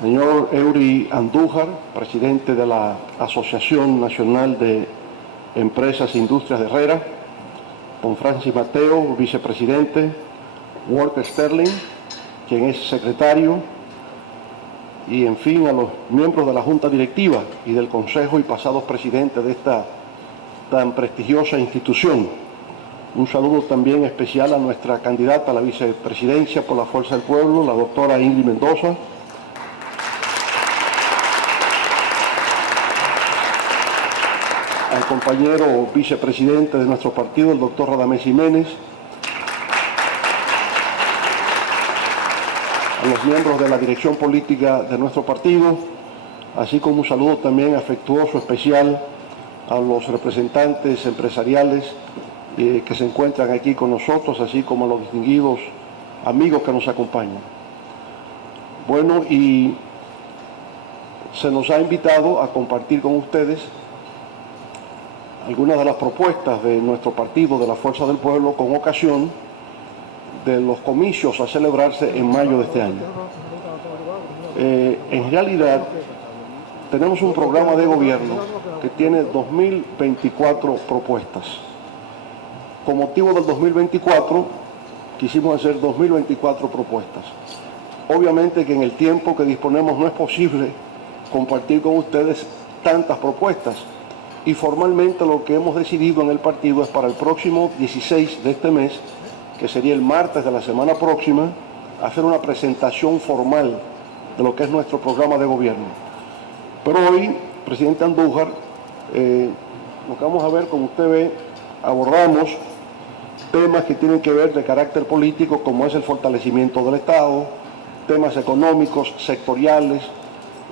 Señor Eury Andújar, presidente de la Asociación Nacional de Empresas e Industrias de Herrera, don Francis Mateo, vicepresidente, Walter Sterling, quien es secretario, y en fin a los miembros de la Junta Directiva y del Consejo y pasados presidentes de esta tan prestigiosa institución. Un saludo también especial a nuestra candidata a la vicepresidencia por la Fuerza del Pueblo, la doctora Ingrid Mendoza, al compañero vicepresidente de nuestro partido, el doctor Radamés Jiménez, a los miembros de la dirección política de nuestro partido, así como un saludo también afectuoso, especial a los representantes empresariales que se encuentran aquí con nosotros, así como a los distinguidos amigos que nos acompañan. Bueno, y se nos ha invitado a compartir con ustedes algunas de las propuestas de nuestro partido, de la Fuerza del Pueblo, con ocasión de los comicios a celebrarse en mayo de este año. En realidad, tenemos un programa de gobierno que tiene 2024 propuestas. Con motivo del 2024, quisimos hacer 2024 propuestas. Obviamente que en el tiempo que disponemos no es posible compartir con ustedes tantas propuestas. Y formalmente lo que hemos decidido en el partido es para el próximo 16 de este mes, que sería el martes de la semana próxima, hacer una presentación formal de lo que es nuestro programa de gobierno. Pero hoy, presidente Andújar, lo que vamos a ver, como usted ve, abordamos temas que tienen que ver de carácter político, como es el fortalecimiento del Estado, temas económicos, sectoriales,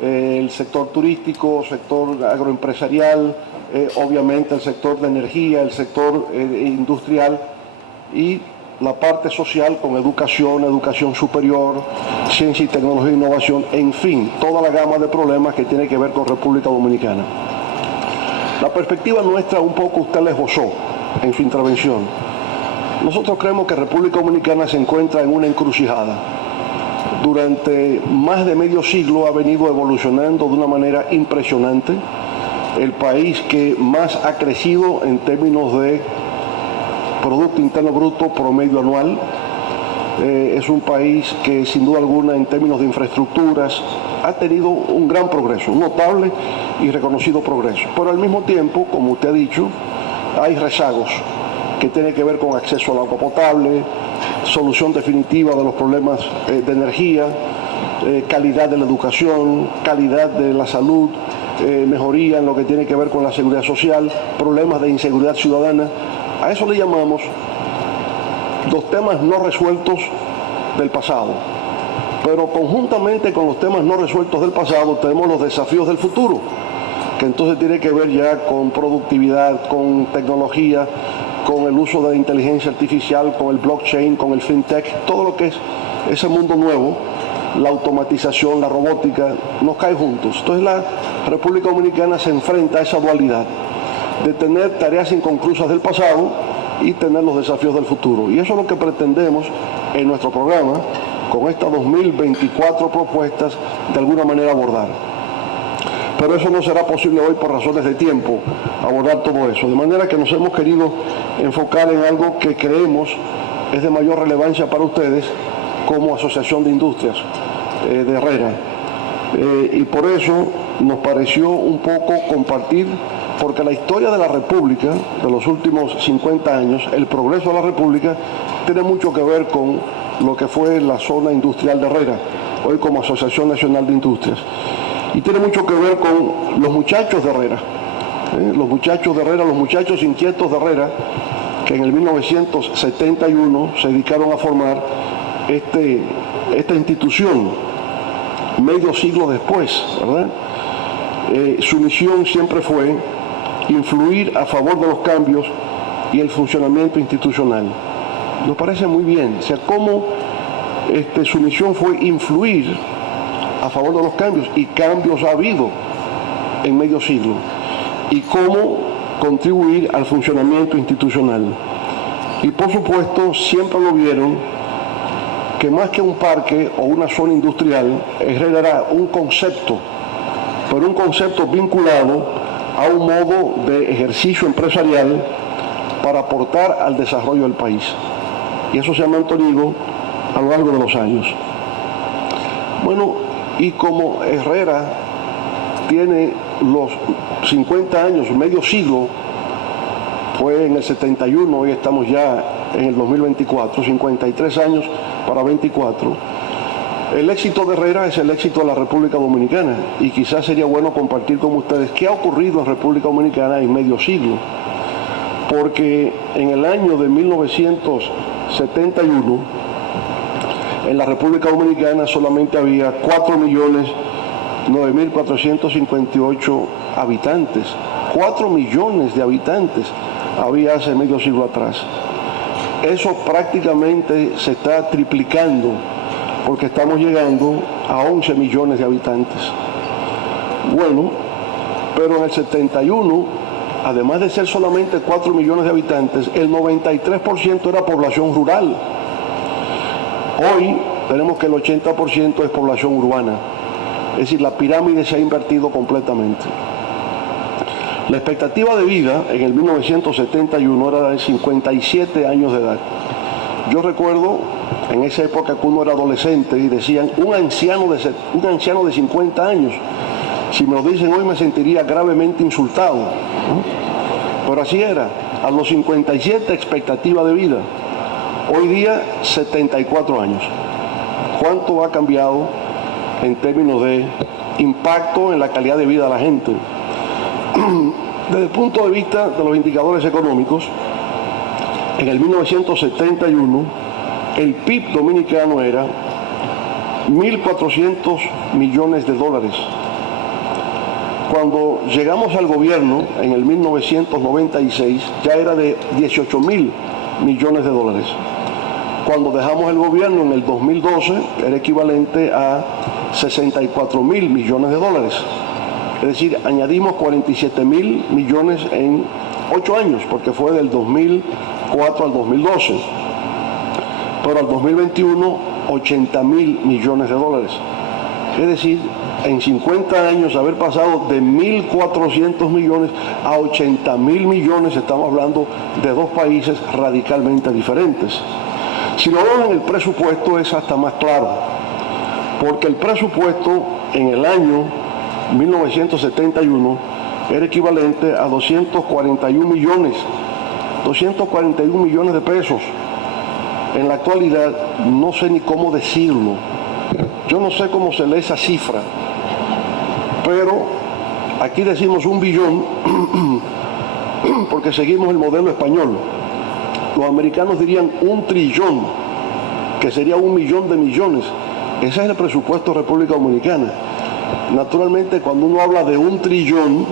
el sector turístico, sector agroempresarial, obviamente el sector de energía, el sector industrial y la parte social con educación, educación superior, ciencia y tecnología e innovación, en fin, toda la gama de problemas que tiene que ver con República Dominicana. La perspectiva nuestra un poco usted la esbozó en su intervención. Nosotros creemos que República Dominicana se encuentra en una encrucijada. Durante más de medio siglo ha venido evolucionando de una manera impresionante. El país que más ha crecido en términos de Producto Interno Bruto promedio anual. Es un país que sin duda alguna en términos de infraestructuras ha tenido un gran progreso, un notable y reconocido progreso. Pero al mismo tiempo, como usted ha dicho, hay rezagos que tienen que ver con acceso al agua potable, solución definitiva de los problemas de energía, calidad de la educación, calidad de la salud, mejoría en lo que tiene que ver con la seguridad social, problemas de inseguridad ciudadana. A eso le llamamos los temas no resueltos del pasado. Pero conjuntamente con los temas no resueltos del pasado tenemos los desafíos del futuro, que entonces tiene que ver ya con productividad, con tecnología, con el uso de la inteligencia artificial, con el blockchain, con el fintech, todo lo que es ese mundo nuevo, la automatización, la robótica, nos cae juntos. Entonces la República Dominicana se enfrenta a esa dualidad de tener tareas inconclusas del pasado y tener los desafíos del futuro. Y eso es lo que pretendemos en nuestro programa, con estas 2024 propuestas, de alguna manera abordar. Pero eso no será posible hoy por razones de tiempo, abordar todo eso. De manera que nos hemos querido enfocar en algo que creemos es de mayor relevancia para ustedes como Asociación de Industrias de Herrera. Y por eso nos pareció un poco compartir, porque la historia de la República, de los últimos 50 años, el progreso de la República, tiene mucho que ver con lo que fue la zona industrial de Herrera, hoy como Asociación Nacional de Industrias. Y tiene mucho que ver con los muchachos de Herrera, los muchachos de Herrera, los muchachos inquietos de Herrera, que en el 1971 se dedicaron a formar esta institución, medio siglo después, ¿verdad? Su misión siempre fue influir a favor de los cambios y el funcionamiento institucional. Nos parece muy bien, o sea, cómo su misión fue influir a favor de los cambios, y cambios ha habido en medio siglo, y cómo contribuir al funcionamiento institucional. Y por supuesto siempre lo vieron que más que un parque o una zona industrial, Herrera era un concepto, pero un concepto vinculado a un modo de ejercicio empresarial para aportar al desarrollo del país. Y eso se ha mantenido a lo largo de los años. Bueno, y como Herrera tiene los 50 años, medio siglo, fue en el 71, hoy estamos ya en el 2024, 53 años para 24, el éxito de Herrera es el éxito de la República Dominicana, y quizás sería bueno compartir con ustedes qué ha ocurrido en República Dominicana en medio siglo, porque en el año de 1971 en la República Dominicana solamente había 4.009.458 habitantes. 4 millones de habitantes había hace medio siglo atrás. Eso prácticamente se está triplicando, porque estamos llegando a 11 millones de habitantes. Bueno, pero en el 71, además de ser solamente 4 millones de habitantes, el 93% era población rural. Hoy tenemos que el 80% es población urbana. Es decir, la pirámide se ha invertido completamente. La expectativa de vida en el 1971 era de 57 años de edad. Yo recuerdo en esa época que uno era adolescente y decían un anciano de 50 años. Si me lo dicen hoy me sentiría gravemente insultado, ¿no? Pero así era, a los 57 expectativa de vida. Hoy día 74 años. ¿Cuánto ha cambiado en términos de impacto en la calidad de vida de la gente? Desde el punto de vista de los indicadores económicos, en el 1971 el PIB dominicano era 1.400 millones de dólares. Cuando llegamos al gobierno en el 1996 ya era de 18.000 millones de dólares. Cuando dejamos el gobierno en el 2012 era equivalente a 64.000 millones de dólares. Es decir, añadimos 47.000 millones en 8 años, porque fue del 2004 al 2012. Pero al 2021, 80.000 millones de dólares. Es decir, en 50 años haber pasado de 1.400 millones a 80.000 millones, estamos hablando de dos países radicalmente diferentes. Si lo vemos en el presupuesto es hasta más claro, porque el presupuesto en el año 1971 era equivalente a 241 millones de pesos. En la actualidad no sé ni cómo decirlo, yo no sé cómo se lee esa cifra, pero aquí decimos 1 billón porque seguimos el modelo español. Los americanos dirían 1 trillón, que sería 1 millón de millones. Ese es el presupuesto de República Dominicana. Naturalmente, cuando uno habla de 1 trillón,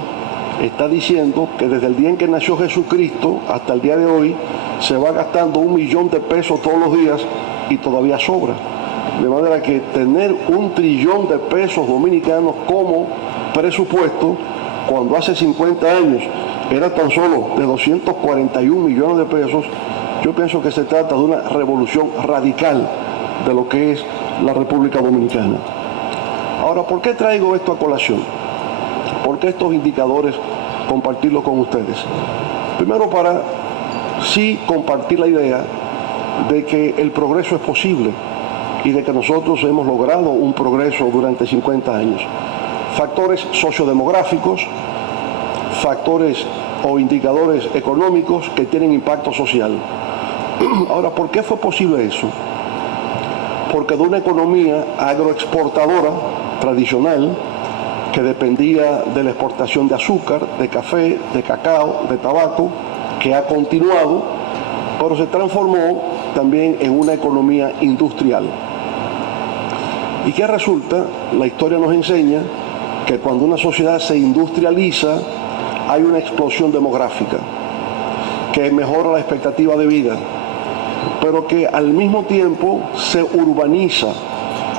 está diciendo que desde el día en que nació Jesucristo hasta el día de hoy se va gastando 1 millón de pesos todos los días y todavía sobra. De manera que tener 1 trillón de pesos dominicanos como presupuesto, cuando hace 50 años era tan solo de 241 millones de pesos, yo pienso que se trata de una revolución radical de lo que es la República Dominicana. Ahora, ¿por qué traigo esto a colación? ¿Por qué estos indicadores compartirlos con ustedes? Primero, para sí compartir la idea de que el progreso es posible y de que nosotros hemos logrado un progreso durante 50 años. Factores sociodemográficos, factores o indicadores económicos que tienen impacto social. Ahora, ¿por qué fue posible eso? Porque de una economía agroexportadora tradicional, que dependía de la exportación de azúcar, de café, de cacao, de tabaco, que ha continuado, pero se transformó también en una economía industrial. ¿Y qué resulta? La historia nos enseña que cuando una sociedad se industrializa, hay una explosión demográfica, que mejora la expectativa de vida, pero que al mismo tiempo se urbaniza,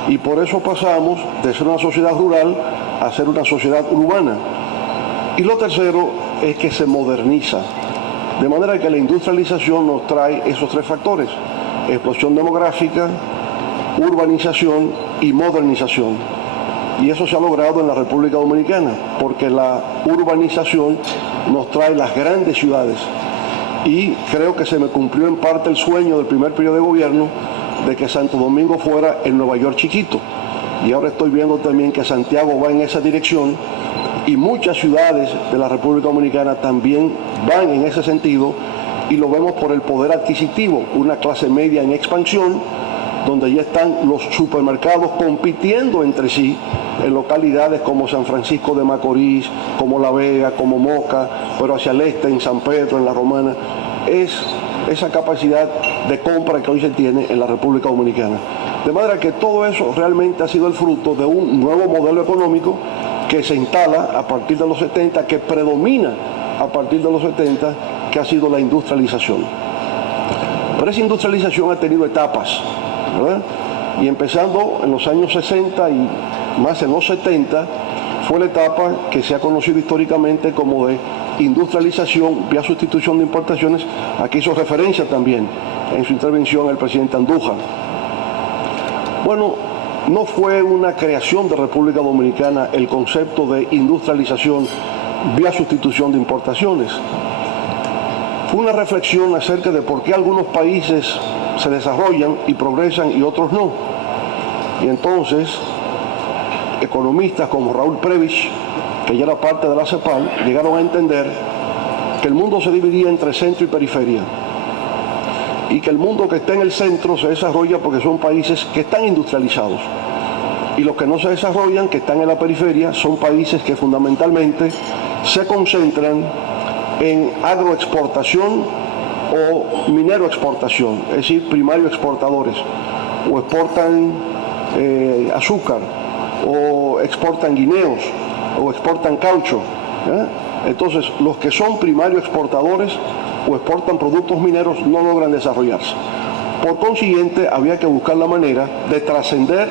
y por eso pasamos de ser una sociedad rural a ser una sociedad urbana. Y lo tercero es que se moderniza, de manera que la industrialización nos trae esos 3 factores: explosión demográfica, urbanización y modernización. Y eso se ha logrado en la República Dominicana, porque la urbanización nos trae las grandes ciudades. Y creo que se me cumplió en parte el sueño del primer periodo de gobierno de que Santo Domingo fuera el Nueva York chiquito. Y ahora estoy viendo también que Santiago va en esa dirección y muchas ciudades de la República Dominicana también van en ese sentido, y lo vemos por el poder adquisitivo, una clase media en expansión, donde ya están los supermercados compitiendo entre sí en localidades como San Francisco de Macorís, como La Vega, como Moca, pero hacia el este, en San Pedro, en La Romana. Es esa capacidad de compra que hoy se tiene en la República Dominicana. De manera que todo eso realmente ha sido el fruto de un nuevo modelo económico que se instala a partir de los 70, que predomina a partir de los 70, que ha sido la industrialización. Pero esa industrialización ha tenido etapas, ¿verdad? Y empezando en los años 60 y más en los 70, fue la etapa que se ha conocido históricamente como de industrialización vía sustitución de importaciones. Aquí hizo referencia también en su intervención el presidente Andújar. Bueno, no fue una creación de República Dominicana el concepto de industrialización vía sustitución de importaciones. Fue una reflexión acerca de por qué algunos países se desarrollan y progresan y otros no. Y entonces, economistas como Raúl Prebisch, que ya era parte de la CEPAL, llegaron a entender que el mundo se dividía entre centro y periferia, y que el mundo que está en el centro se desarrolla porque son países que están industrializados, y los que no se desarrollan, que están en la periferia, son países que fundamentalmente se concentran en agroexportación o minero exportación, es decir, primario exportadores, o exportan azúcar, o exportan guineos, o exportan caucho. Entonces, los que son primario exportadores o exportan productos mineros no logran desarrollarse. Por consiguiente, había que buscar la manera de trascender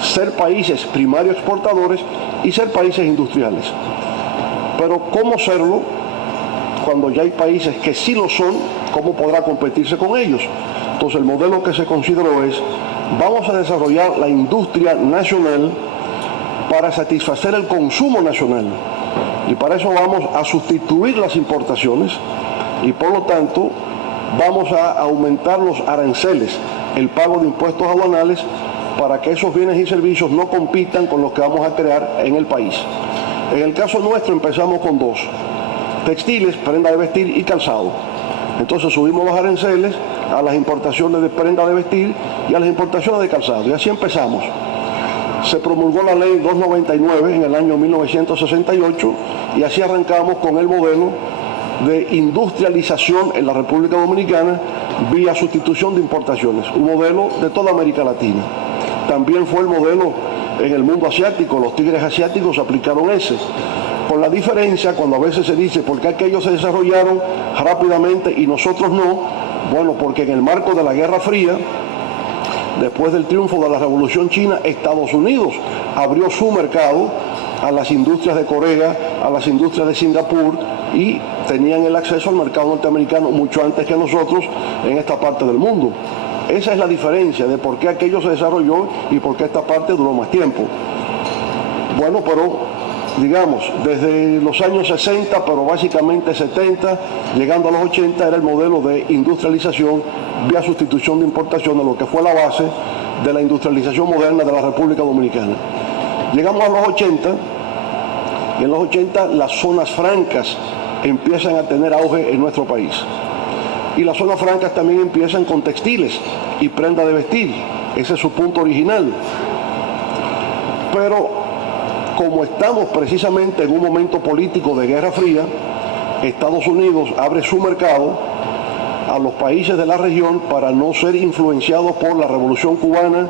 ser países primario exportadores y ser países industriales. Pero ¿cómo serlo cuando ya hay países que sí lo son? ¿Cómo podrá competirse con ellos? Entonces, el modelo que se consideró es: vamos a desarrollar la industria nacional para satisfacer el consumo nacional, y para eso vamos a sustituir las importaciones, y por lo tanto vamos a aumentar los aranceles, el pago de impuestos aduanales, para que esos bienes y servicios no compitan con los que vamos a crear en el país. En el caso nuestro empezamos con dos: textiles, prenda de vestir y calzado. Entonces subimos los aranceles a las importaciones de prenda de vestir y a las importaciones de calzado, y así empezamos. Se promulgó la ley 299 en el año 1968, y así arrancamos con el modelo de industrialización en la República Dominicana vía sustitución de importaciones, un modelo de toda América Latina. También fue el modelo en el mundo asiático, los tigres asiáticos aplicaron ese, con la diferencia cuando a veces se dice ¿por qué aquellos se desarrollaron rápidamente y nosotros no? Bueno, porque en el marco de la Guerra Fría, después del triunfo de la Revolución China, Estados Unidos abrió su mercado a las industrias de Corea, a las industrias de Singapur, y tenían el acceso al mercado norteamericano mucho antes que nosotros en esta parte del mundo. Esa es la diferencia de por qué aquello se desarrolló y por qué esta parte duró más tiempo. Bueno, pero digamos, desde los años 60, pero básicamente 70, llegando a los 80, era el modelo de industrialización vía sustitución de importaciones, lo que fue la base de la industrialización moderna de la República Dominicana. Llegamos a los 80, y en los 80 las zonas francas empiezan a tener auge en nuestro país. Y las zonas francas también empiezan con textiles y prenda de vestir. Ese es su punto original. Pero como estamos precisamente en un momento político de Guerra Fría, Estados Unidos abre su mercado a los países de la región para no ser influenciados por la Revolución Cubana,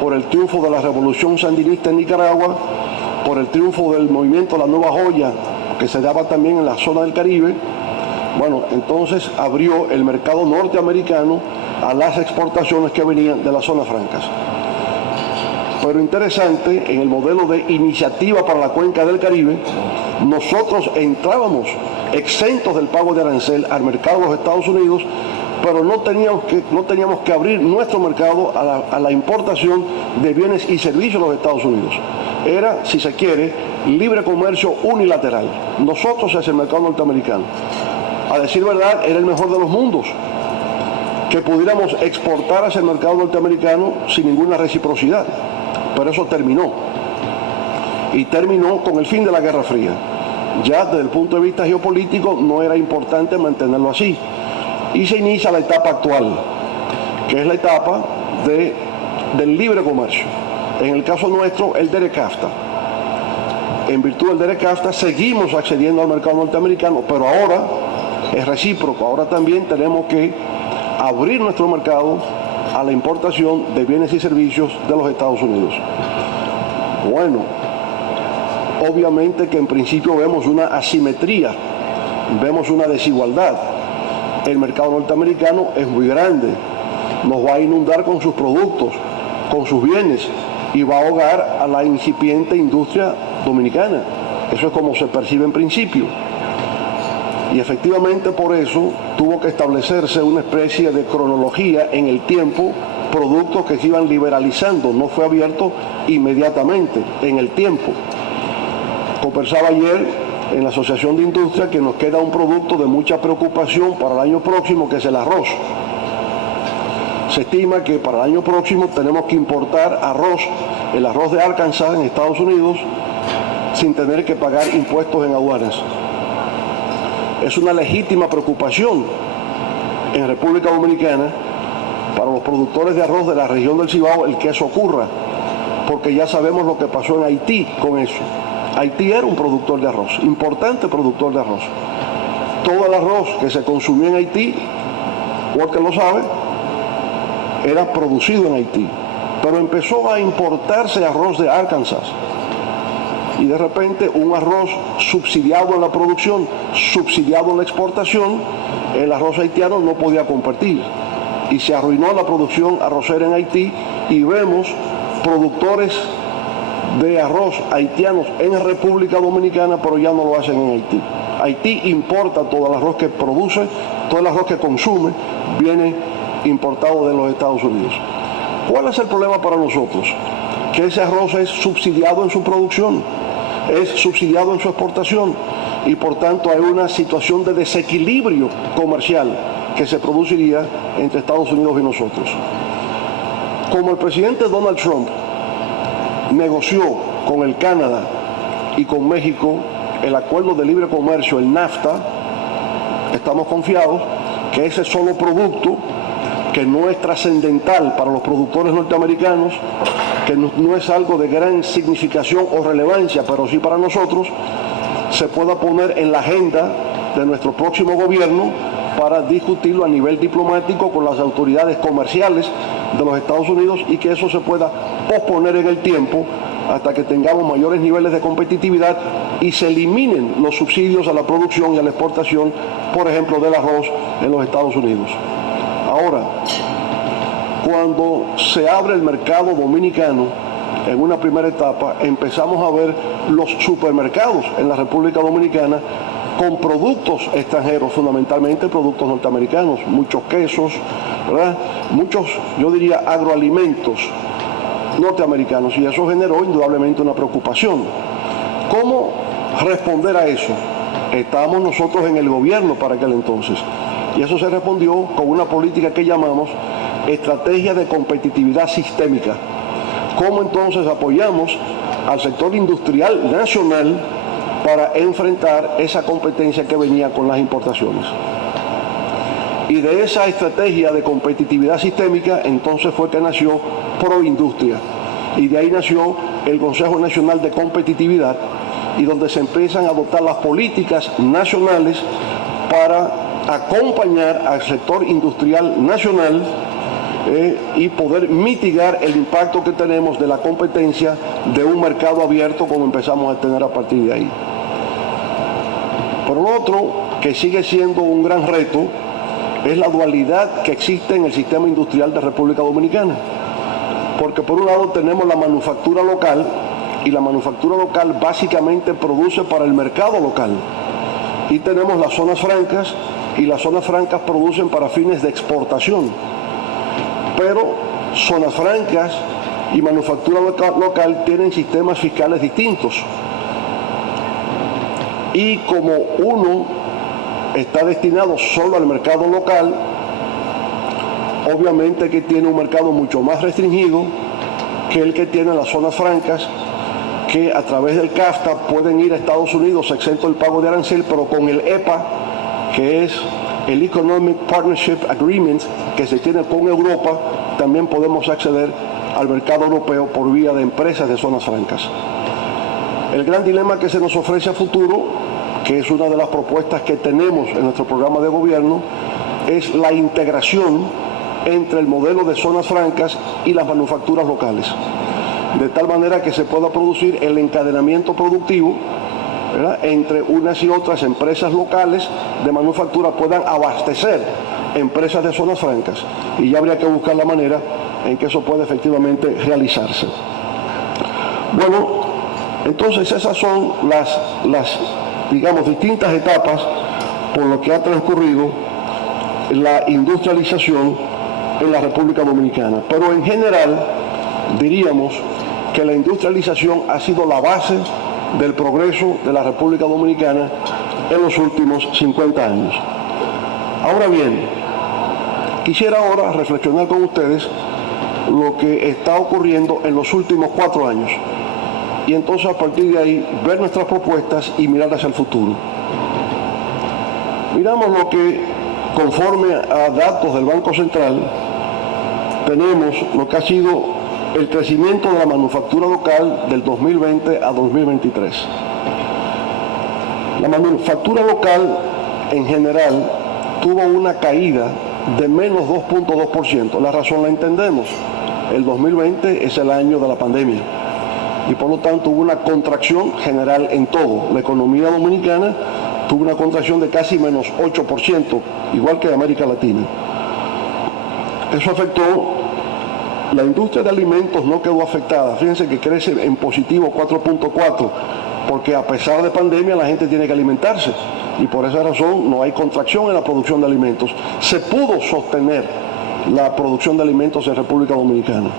por el triunfo de la Revolución Sandinista en Nicaragua, por el triunfo del movimiento La Nueva Joya, que se daba también en la zona del Caribe. Bueno, entonces abrió el mercado norteamericano a las exportaciones que venían de las zonas francas. Pero interesante, en el modelo de iniciativa para la cuenca del Caribe, nosotros entrábamos exentos del pago de arancel al mercado de los Estados Unidos pero no teníamos que abrir nuestro mercado a la importación de bienes y servicios de los Estados Unidos. Era, si se quiere, libre comercio unilateral. Nosotros hacia el mercado norteamericano. A decir verdad, era el mejor de los mundos, que pudiéramos exportar hacia el mercado norteamericano sin ninguna reciprocidad. Pero eso terminó. Y terminó con el fin de la Guerra Fría. Ya desde el punto de vista geopolítico no era importante mantenerlo así. Y se inicia la etapa actual, que es la etapa del libre comercio. En el caso nuestro, el DERECAFTA. En virtud del DERECAFTA seguimos accediendo al mercado norteamericano, pero ahora es recíproco. Ahora también tenemos que abrir nuestro mercado a la importación de bienes y servicios de los Estados Unidos. Bueno, obviamente que en principio vemos una asimetría, vemos una desigualdad. El mercado norteamericano es muy grande, nos va a inundar con sus productos, con sus bienes, y va a ahogar a la incipiente industria dominicana. Eso es como se percibe en principio. Y efectivamente por eso tuvo que establecerse una especie de cronología en el tiempo, productos que se iban liberalizando, no fue abierto inmediatamente en el tiempo. Conversaba ayer en la Asociación de Industria que nos queda un producto de mucha preocupación para el año próximo, que es el arroz. Se estima que para el año próximo tenemos que importar arroz, el arroz de Arkansas en Estados Unidos, sin tener que pagar impuestos en aduanas. Es una legítima preocupación en República Dominicana para los productores de arroz de la región del Cibao el que eso ocurra, porque ya sabemos lo que pasó en Haití con eso. Haití era un productor de arroz, importante productor de arroz. Todo el arroz que se consumía en Haití, Walker lo sabe, era producido en Haití, pero empezó a importarse arroz de Arkansas. Y de repente un arroz subsidiado en la producción, subsidiado en la exportación, el arroz haitiano no podía competir. Y se arruinó la producción arrocera en Haití y vemos productores de arroz haitianos en República Dominicana, pero ya no lo hacen en Haití. Haití importa todo el arroz que produce, todo el arroz que consume, viene importado de los Estados Unidos. ¿Cuál es el problema para nosotros? Que ese arroz es subsidiado en su producción, es subsidiado en su exportación y por tanto hay una situación de desequilibrio comercial que se produciría entre Estados Unidos y nosotros. Como el presidente Donald Trump negoció con el Canadá y con México el acuerdo de libre comercio, el NAFTA, estamos confiados que ese solo producto, que no es trascendental para los productores norteamericanos, que no es algo de gran significación o relevancia, pero sí para nosotros, se pueda poner en la agenda de nuestro próximo gobierno para discutirlo a nivel diplomático con las autoridades comerciales de los Estados Unidos y que eso se pueda posponer en el tiempo hasta que tengamos mayores niveles de competitividad y se eliminen los subsidios a la producción y a la exportación, por ejemplo, del arroz en los Estados Unidos. Ahora, cuando se abre el mercado dominicano, en una primera etapa, empezamos a ver los supermercados en la República Dominicana con productos extranjeros, fundamentalmente productos norteamericanos, muchos quesos, ¿verdad? Muchos, yo diría, agroalimentos norteamericanos, y eso generó indudablemente una preocupación. ¿Cómo responder a eso? Estábamos nosotros en el gobierno para aquel entonces, y eso se respondió con una política que llamamos estrategia de competitividad sistémica. ¿Cómo entonces apoyamos al sector industrial nacional para enfrentar esa competencia que venía con las importaciones? Y de esa estrategia de competitividad sistémica entonces fue que nació Proindustria, y de ahí nació el Consejo Nacional de Competitividad, y donde se empiezan a adoptar las políticas nacionales para acompañar al sector industrial nacional y poder mitigar el impacto que tenemos de la competencia de un mercado abierto como empezamos a tener a partir de ahí. Por lo otro, que sigue siendo un gran reto, es la dualidad que existe en el sistema industrial de República Dominicana. Porque por un lado tenemos la manufactura local, y la manufactura local básicamente produce para el mercado local. Y tenemos las zonas francas, y las zonas francas producen para fines de exportación. Pero zonas francas y manufactura local tienen sistemas fiscales distintos. Y como uno está destinado solo al mercado local, obviamente que tiene un mercado mucho más restringido que el que tienen las zonas francas, que a través del CAFTA pueden ir a Estados Unidos exento del pago de arancel, pero con el EPA, que es el Economic Partnership Agreement que se tiene con Europa, también podemos acceder al mercado europeo por vía de empresas de zonas francas. El gran dilema que se nos ofrece a futuro, que es una de las propuestas que tenemos en nuestro programa de gobierno, es la integración entre el modelo de zonas francas y las manufacturas locales, de tal manera que se pueda producir el encadenamiento productivo, ¿verdad?, entre unas y otras empresas locales de manufactura puedan abastecer empresas de zonas francas, y ya habría que buscar la manera en que eso pueda efectivamente realizarse. Bueno, entonces esas son las digamos, distintas etapas por lo que ha transcurrido la industrialización en la República Dominicana. Pero en general diríamos que la industrialización ha sido la base del progreso de la República Dominicana en los últimos 50 años. Ahora bien, quisiera ahora reflexionar con ustedes lo que está ocurriendo en los últimos 4 años y entonces a partir de ahí ver nuestras propuestas y mirar hacia el futuro. Miramos lo que, conforme a datos del Banco Central, tenemos lo que ha sido el crecimiento de la manufactura local del 2020 a 2023. La manufactura local en general tuvo una caída de menos 2.2%. La razón la entendemos. El 2020 es el año de la pandemia y por lo tanto hubo una contracción general en todo. La economía dominicana tuvo una contracción de casi menos 8%, igual que de América Latina. Eso afectó. La industria de alimentos no quedó afectada. Fíjense que crece en positivo 4.4, porque a pesar de pandemia la gente tiene que alimentarse y por esa razón no hay contracción en la producción de alimentos. Se pudo sostener la producción de alimentos en República Dominicana.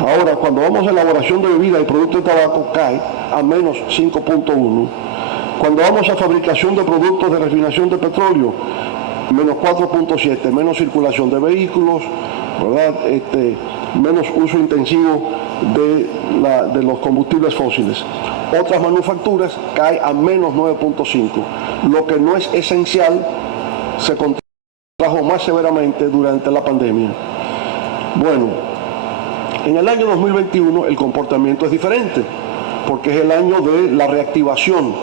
Ahora, cuando vamos a elaboración de bebidas y productos de tabaco, cae a menos 5.1. Cuando vamos a fabricación de productos de refinación de petróleo, menos 4.7, menos circulación de vehículos, ¿verdad?, menos uso intensivo de los combustibles fósiles. Otras manufacturas cae a menos 9.5. Lo que no es esencial se contrajo más severamente durante la pandemia. Bueno, en el año 2021 el comportamiento es diferente, porque es el año de la reactivación,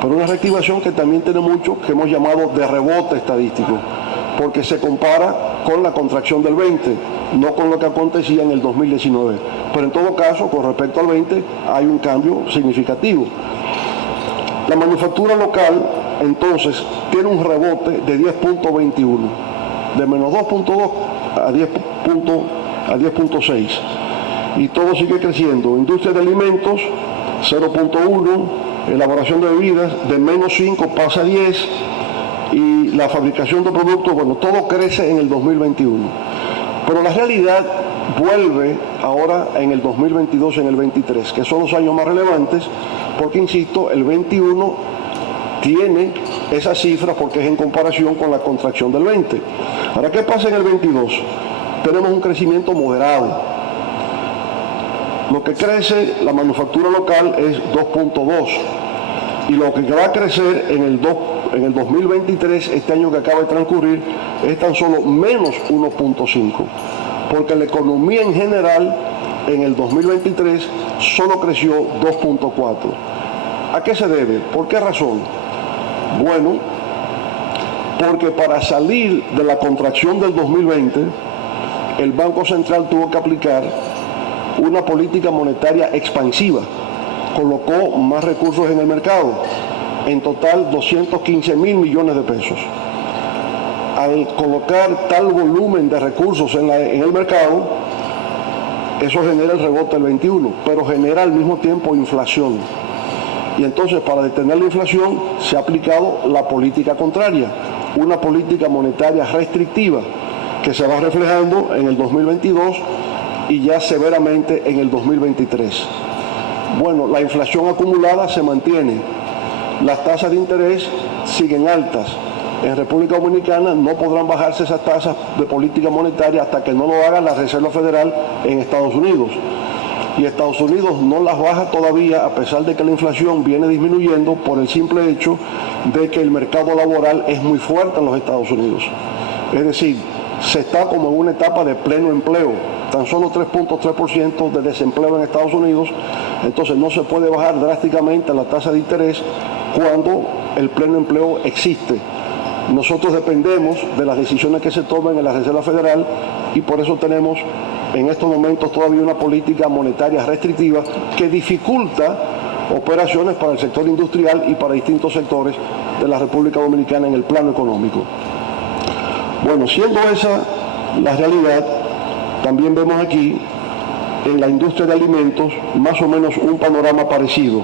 pero una reactivación que también tiene mucho que hemos llamado de rebote estadístico, porque se compara con la contracción del 20, no con lo que acontecía en el 2019. Pero en todo caso, con respecto al 20, hay un cambio significativo. La manufactura local, entonces, tiene un rebote de 10.21, de menos 2.2 a 10.6. Y todo sigue creciendo. Industria de alimentos, 0.1, elaboración de bebidas, de menos 5 pasa a 10, y la fabricación de productos, bueno, todo crece en el 2021. Pero la realidad vuelve ahora en el 2022 y en el 23, que son los años más relevantes, porque, insisto, el 21 tiene esa cifra porque es en comparación con la contracción del 20. Ahora, ¿qué pasa en el 22? Tenemos un crecimiento moderado. Lo que crece la manufactura local es 2.2 y lo que va a crecer en el 2023, este año que acaba de transcurrir, es tan solo menos 1.5, porque la economía en general en el 2023 solo creció 2.4. ¿A qué se debe? ¿Por qué razón? Bueno, porque para salir de la contracción del 2020, el Banco Central tuvo que aplicar una política monetaria expansiva, colocó más recursos en el mercado, en total 215.000 millones de pesos. Al colocar tal volumen de recursos en el mercado, eso genera el rebote del 21, pero genera al mismo tiempo inflación. Y entonces, para detener la inflación, se ha aplicado la política contraria, una política monetaria restrictiva que se va reflejando en el 2022 y ya severamente en el 2023. Bueno, la inflación acumulada se mantiene, las tasas de interés siguen altas. En República Dominicana no podrán bajarse esas tasas de política monetaria hasta que no lo haga la Reserva Federal en Estados Unidos. Y Estados Unidos no las baja todavía, a pesar de que la inflación viene disminuyendo por el simple hecho de que el mercado laboral es muy fuerte en los Estados Unidos. Es decir, se está como en una etapa de pleno empleo, tan solo 3.3% de desempleo en Estados Unidos, entonces no se puede bajar drásticamente la tasa de interés cuando el pleno empleo existe. Nosotros dependemos de las decisiones que se tomen en la Reserva Federal y por eso tenemos en estos momentos todavía una política monetaria restrictiva que dificulta operaciones para el sector industrial y para distintos sectores de la República Dominicana en el plano económico. Bueno, siendo esa la realidad, también vemos aquí en la industria de alimentos más o menos un panorama parecido.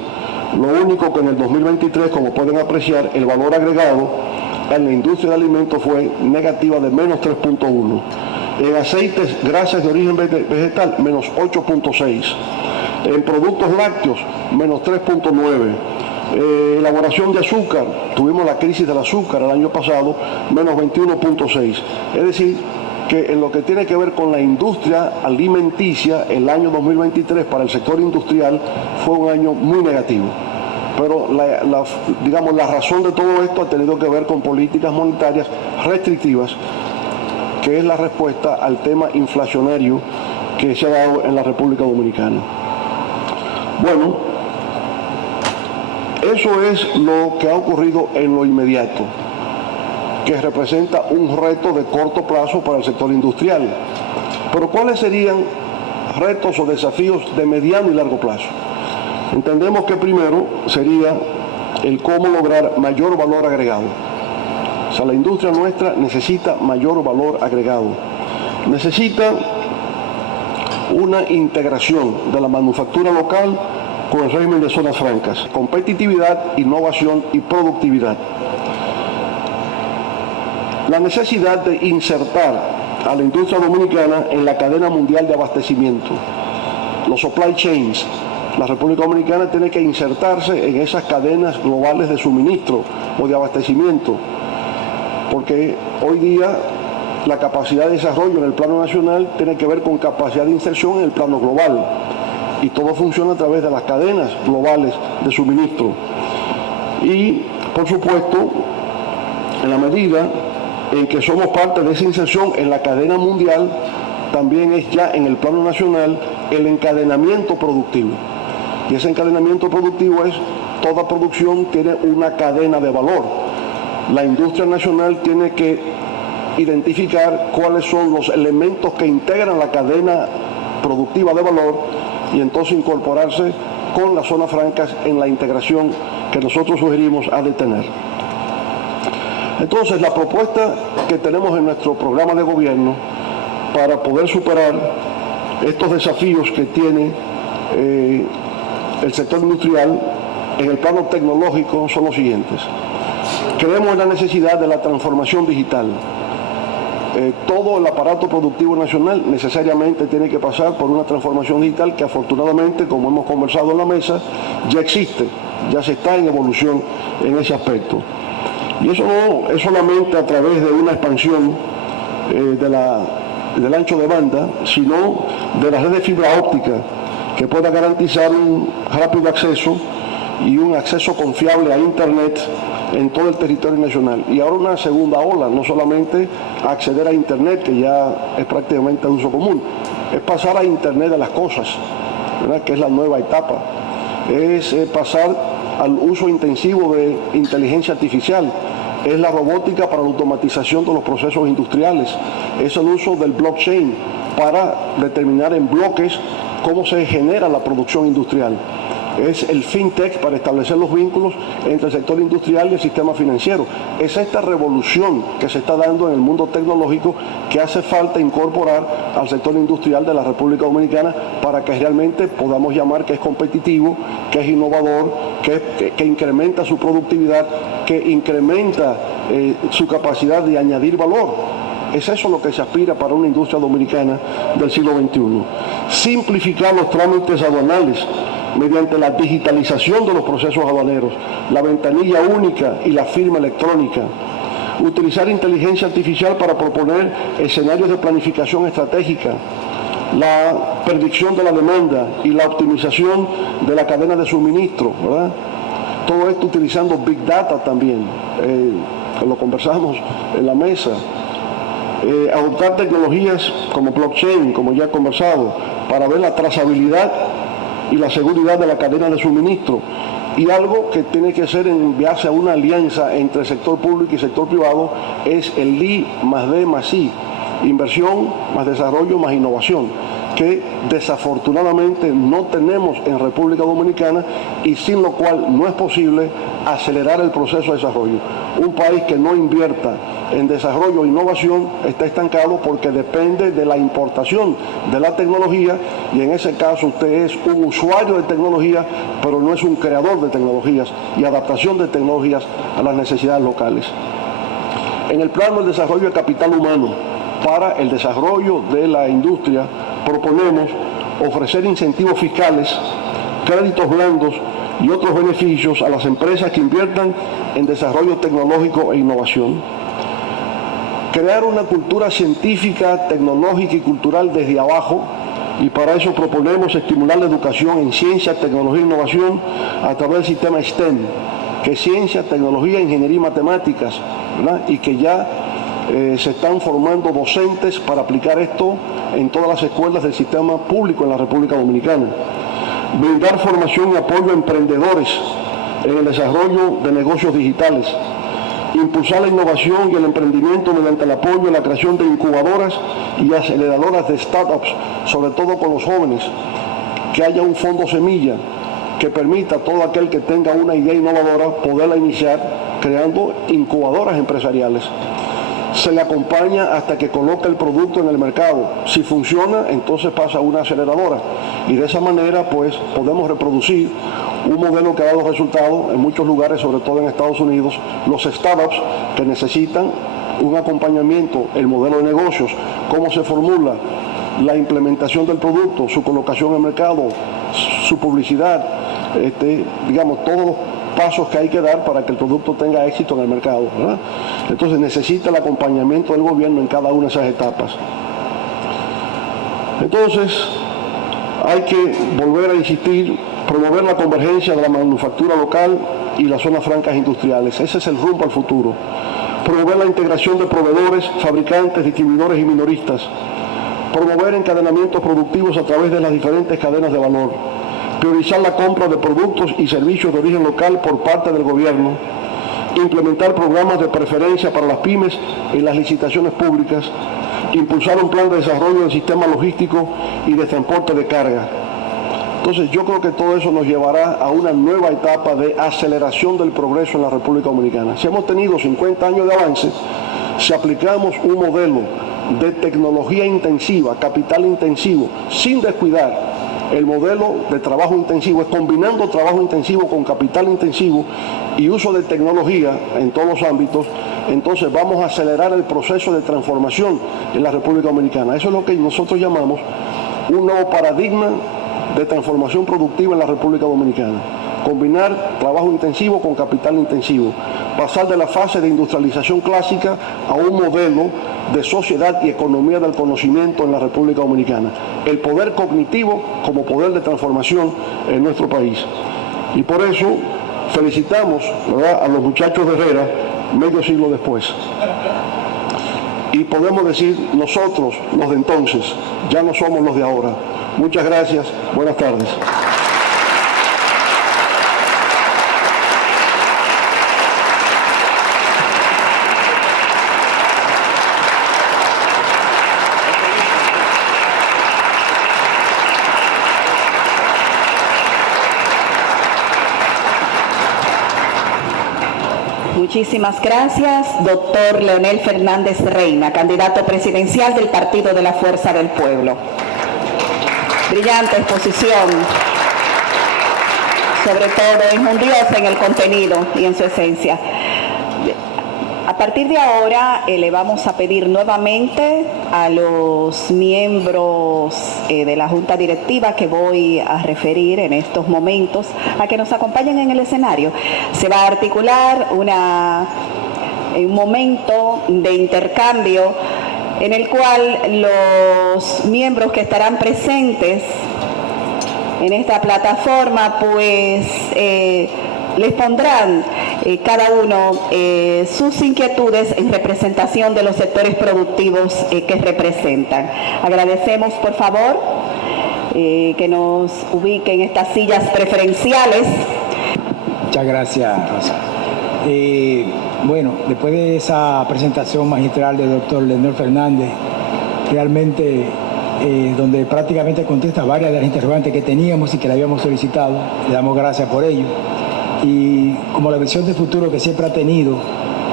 Lo único que en el 2023, como pueden apreciar, el valor agregado en la industria de alimentos fue negativa de menos 3.1. En aceites, grasas de origen vegetal, menos 8.6. En productos lácteos, menos 3.9. Elaboración de azúcar, tuvimos la crisis del azúcar el año pasado, menos 21.6. Es decir, que en lo que tiene que ver con la industria alimenticia, el año 2023 para el sector industrial fue un año muy negativo. Pero la razón de todo esto ha tenido que ver con políticas monetarias restrictivas, que es la respuesta al tema inflacionario que se ha dado en la República Dominicana. Bueno, eso es lo que ha ocurrido en lo inmediato, que representa un reto de corto plazo para el sector industrial. Pero ¿cuáles serían retos o desafíos de mediano y largo plazo? Entendemos que primero sería el cómo lograr mayor valor agregado. O sea, la industria nuestra necesita mayor valor agregado. Necesita una integración de la manufactura local con el régimen de zonas francas, competitividad, innovación y productividad. La necesidad de insertar a la industria dominicana en la cadena mundial de abastecimiento, los supply chains. La República Dominicana tiene que insertarse en esas cadenas globales de suministro o de abastecimiento, porque hoy día la capacidad de desarrollo en el plano nacional tiene que ver con capacidad de inserción en el plano global, y todo funciona a través de las cadenas globales de suministro. Y, por supuesto, en la medida en que somos parte de esa inserción en la cadena mundial, también es ya en el plano nacional el encadenamiento productivo. Y ese encadenamiento productivo es, toda producción tiene una cadena de valor. La industria nacional tiene que identificar cuáles son los elementos que integran la cadena productiva de valor y entonces incorporarse con las zonas francas en la integración que nosotros sugerimos ha de tener. Entonces, la propuesta que tenemos en nuestro programa de gobierno para poder superar estos desafíos que tiene el sector industrial en el plano tecnológico son los siguientes. Creemos en la necesidad de la transformación digital. Todo el aparato productivo nacional necesariamente tiene que pasar por una transformación digital que afortunadamente, como hemos conversado en la mesa, ya existe, ya se está en evolución en ese aspecto. Y eso no es solamente a través de una expansión del ancho de banda, sino de la red de fibra óptica que pueda garantizar un rápido acceso y un acceso confiable a Internet en todo el territorio nacional. Y ahora una segunda ola, no solamente acceder a Internet, que ya es prácticamente de uso común, es pasar a Internet de las cosas, ¿verdad?, que es la nueva etapa. Es pasar al uso intensivo de inteligencia artificial, es la robótica para la automatización de los procesos industriales, es el uso del blockchain para determinar en bloques cómo se genera la producción industrial. Es el fintech para establecer los vínculos entre el sector industrial y el sistema financiero. Es esta revolución que se está dando en el mundo tecnológico que hace falta incorporar al sector industrial de la República Dominicana para que realmente podamos llamar que es competitivo, que es innovador, que incrementa su productividad, que incrementa su capacidad de añadir valor. Es eso lo que se aspira para una industria dominicana del siglo XXI. Simplificar los trámites aduanales mediante la digitalización de los procesos aduaneros, la ventanilla única y la firma electrónica. Utilizar inteligencia artificial para proponer escenarios de planificación estratégica, la predicción de la demanda y la optimización de la cadena de suministro, ¿verdad? Todo esto utilizando Big Data también, lo conversamos en la mesa. Adoptar tecnologías como blockchain, como ya he conversado, para ver la trazabilidad y la seguridad de la cadena de suministro. Y algo que tiene que ser enviarse a una alianza entre sector público y sector privado es el I más D más I, inversión más desarrollo más innovación, que desafortunadamente no tenemos en República Dominicana y sin lo cual no es posible acelerar el proceso de desarrollo. Un país que no invierta en desarrollo e innovación está estancado porque depende de la importación de la tecnología y en ese caso usted es un usuario de tecnología, pero no es un creador de tecnologías y adaptación de tecnologías a las necesidades locales. En el plano del desarrollo de capital humano, para el desarrollo de la industria, proponemos ofrecer incentivos fiscales, créditos blandos y otros beneficios a las empresas que inviertan en desarrollo tecnológico e innovación. Crear una cultura científica, tecnológica y cultural desde abajo, y para eso proponemos estimular la educación en ciencia, tecnología e innovación a través del sistema STEM, que es ciencia, tecnología, ingeniería y matemáticas, ¿verdad? Y que ya se están formando docentes para aplicar esto en todas las escuelas del sistema público en la República Dominicana. Brindar formación y apoyo a emprendedores en el desarrollo de negocios digitales. Impulsar la innovación y el emprendimiento mediante el apoyo a la creación de incubadoras y aceleradoras de startups, sobre todo con los jóvenes. Que haya un fondo semilla que permita a todo aquel que tenga una idea innovadora poderla iniciar creando incubadoras empresariales. Se le acompaña hasta que coloque el producto en el mercado. Si funciona, entonces pasa a una aceleradora. Y de esa manera, pues, podemos reproducir un modelo que ha dado resultados en muchos lugares, sobre todo en Estados Unidos, los startups que necesitan un acompañamiento, el modelo de negocios, cómo se formula, la implementación del producto, su colocación en el mercado, su publicidad, digamos, todos los pasos que hay que dar para que el producto tenga éxito en el mercado, ¿verdad? Entonces necesita el acompañamiento del gobierno en cada una de esas etapas. Entonces hay que volver a insistir, promover la convergencia de la manufactura local y las zonas francas industriales. Ese es el rumbo al futuro. Promover la integración de proveedores, fabricantes, distribuidores y minoristas. Promover encadenamientos productivos a través de las diferentes cadenas de valor. Priorizar la compra de productos y servicios de origen local por parte del gobierno, implementar programas de preferencia para las pymes en las licitaciones públicas, impulsar un plan de desarrollo del sistema logístico y de transporte de carga. Entonces yo creo que todo eso nos llevará a una nueva etapa de aceleración del progreso en la República Dominicana. Si hemos tenido 50 años de avance, si aplicamos un modelo de tecnología intensiva, capital intensivo, sin descuidar el modelo de trabajo intensivo, es combinando trabajo intensivo con capital intensivo y uso de tecnología en todos los ámbitos, entonces vamos a acelerar el proceso de transformación en la República Dominicana. Eso es lo que nosotros llamamos un nuevo paradigma de transformación productiva en la República Dominicana. Combinar trabajo intensivo con capital intensivo. Pasar de la fase de industrialización clásica a un modelo de sociedad y economía del conocimiento en la República Dominicana. El poder cognitivo como poder de transformación en nuestro país. Y por eso felicitamos, ¿verdad?, a los muchachos de Herrera medio siglo después. Y podemos decir, nosotros, los de entonces, ya no somos los de ahora. Muchas gracias. Buenas tardes. Muchísimas gracias, doctor Leonel Fernández Reina, candidato presidencial del Partido de la Fuerza del Pueblo. Brillante exposición, sobre todo enjundiosa en el contenido y en su esencia. A partir de ahora le vamos a pedir nuevamente a los miembros de la Junta Directiva que voy a referir en estos momentos a que nos acompañen en el escenario. Se va a articular un momento de intercambio en el cual los miembros que estarán presentes en esta plataforma pues les pondrán cada uno sus inquietudes en representación de los sectores productivos que representan. Agradecemos, por favor, que nos ubiquen estas sillas preferenciales. Muchas gracias, Rosa. Bueno, después de esa presentación magistral del doctor Leonel Fernández, realmente donde prácticamente contesta varias de las interrogantes que teníamos y que le habíamos solicitado, le damos gracias por ello. Y como la visión de futuro que siempre ha tenido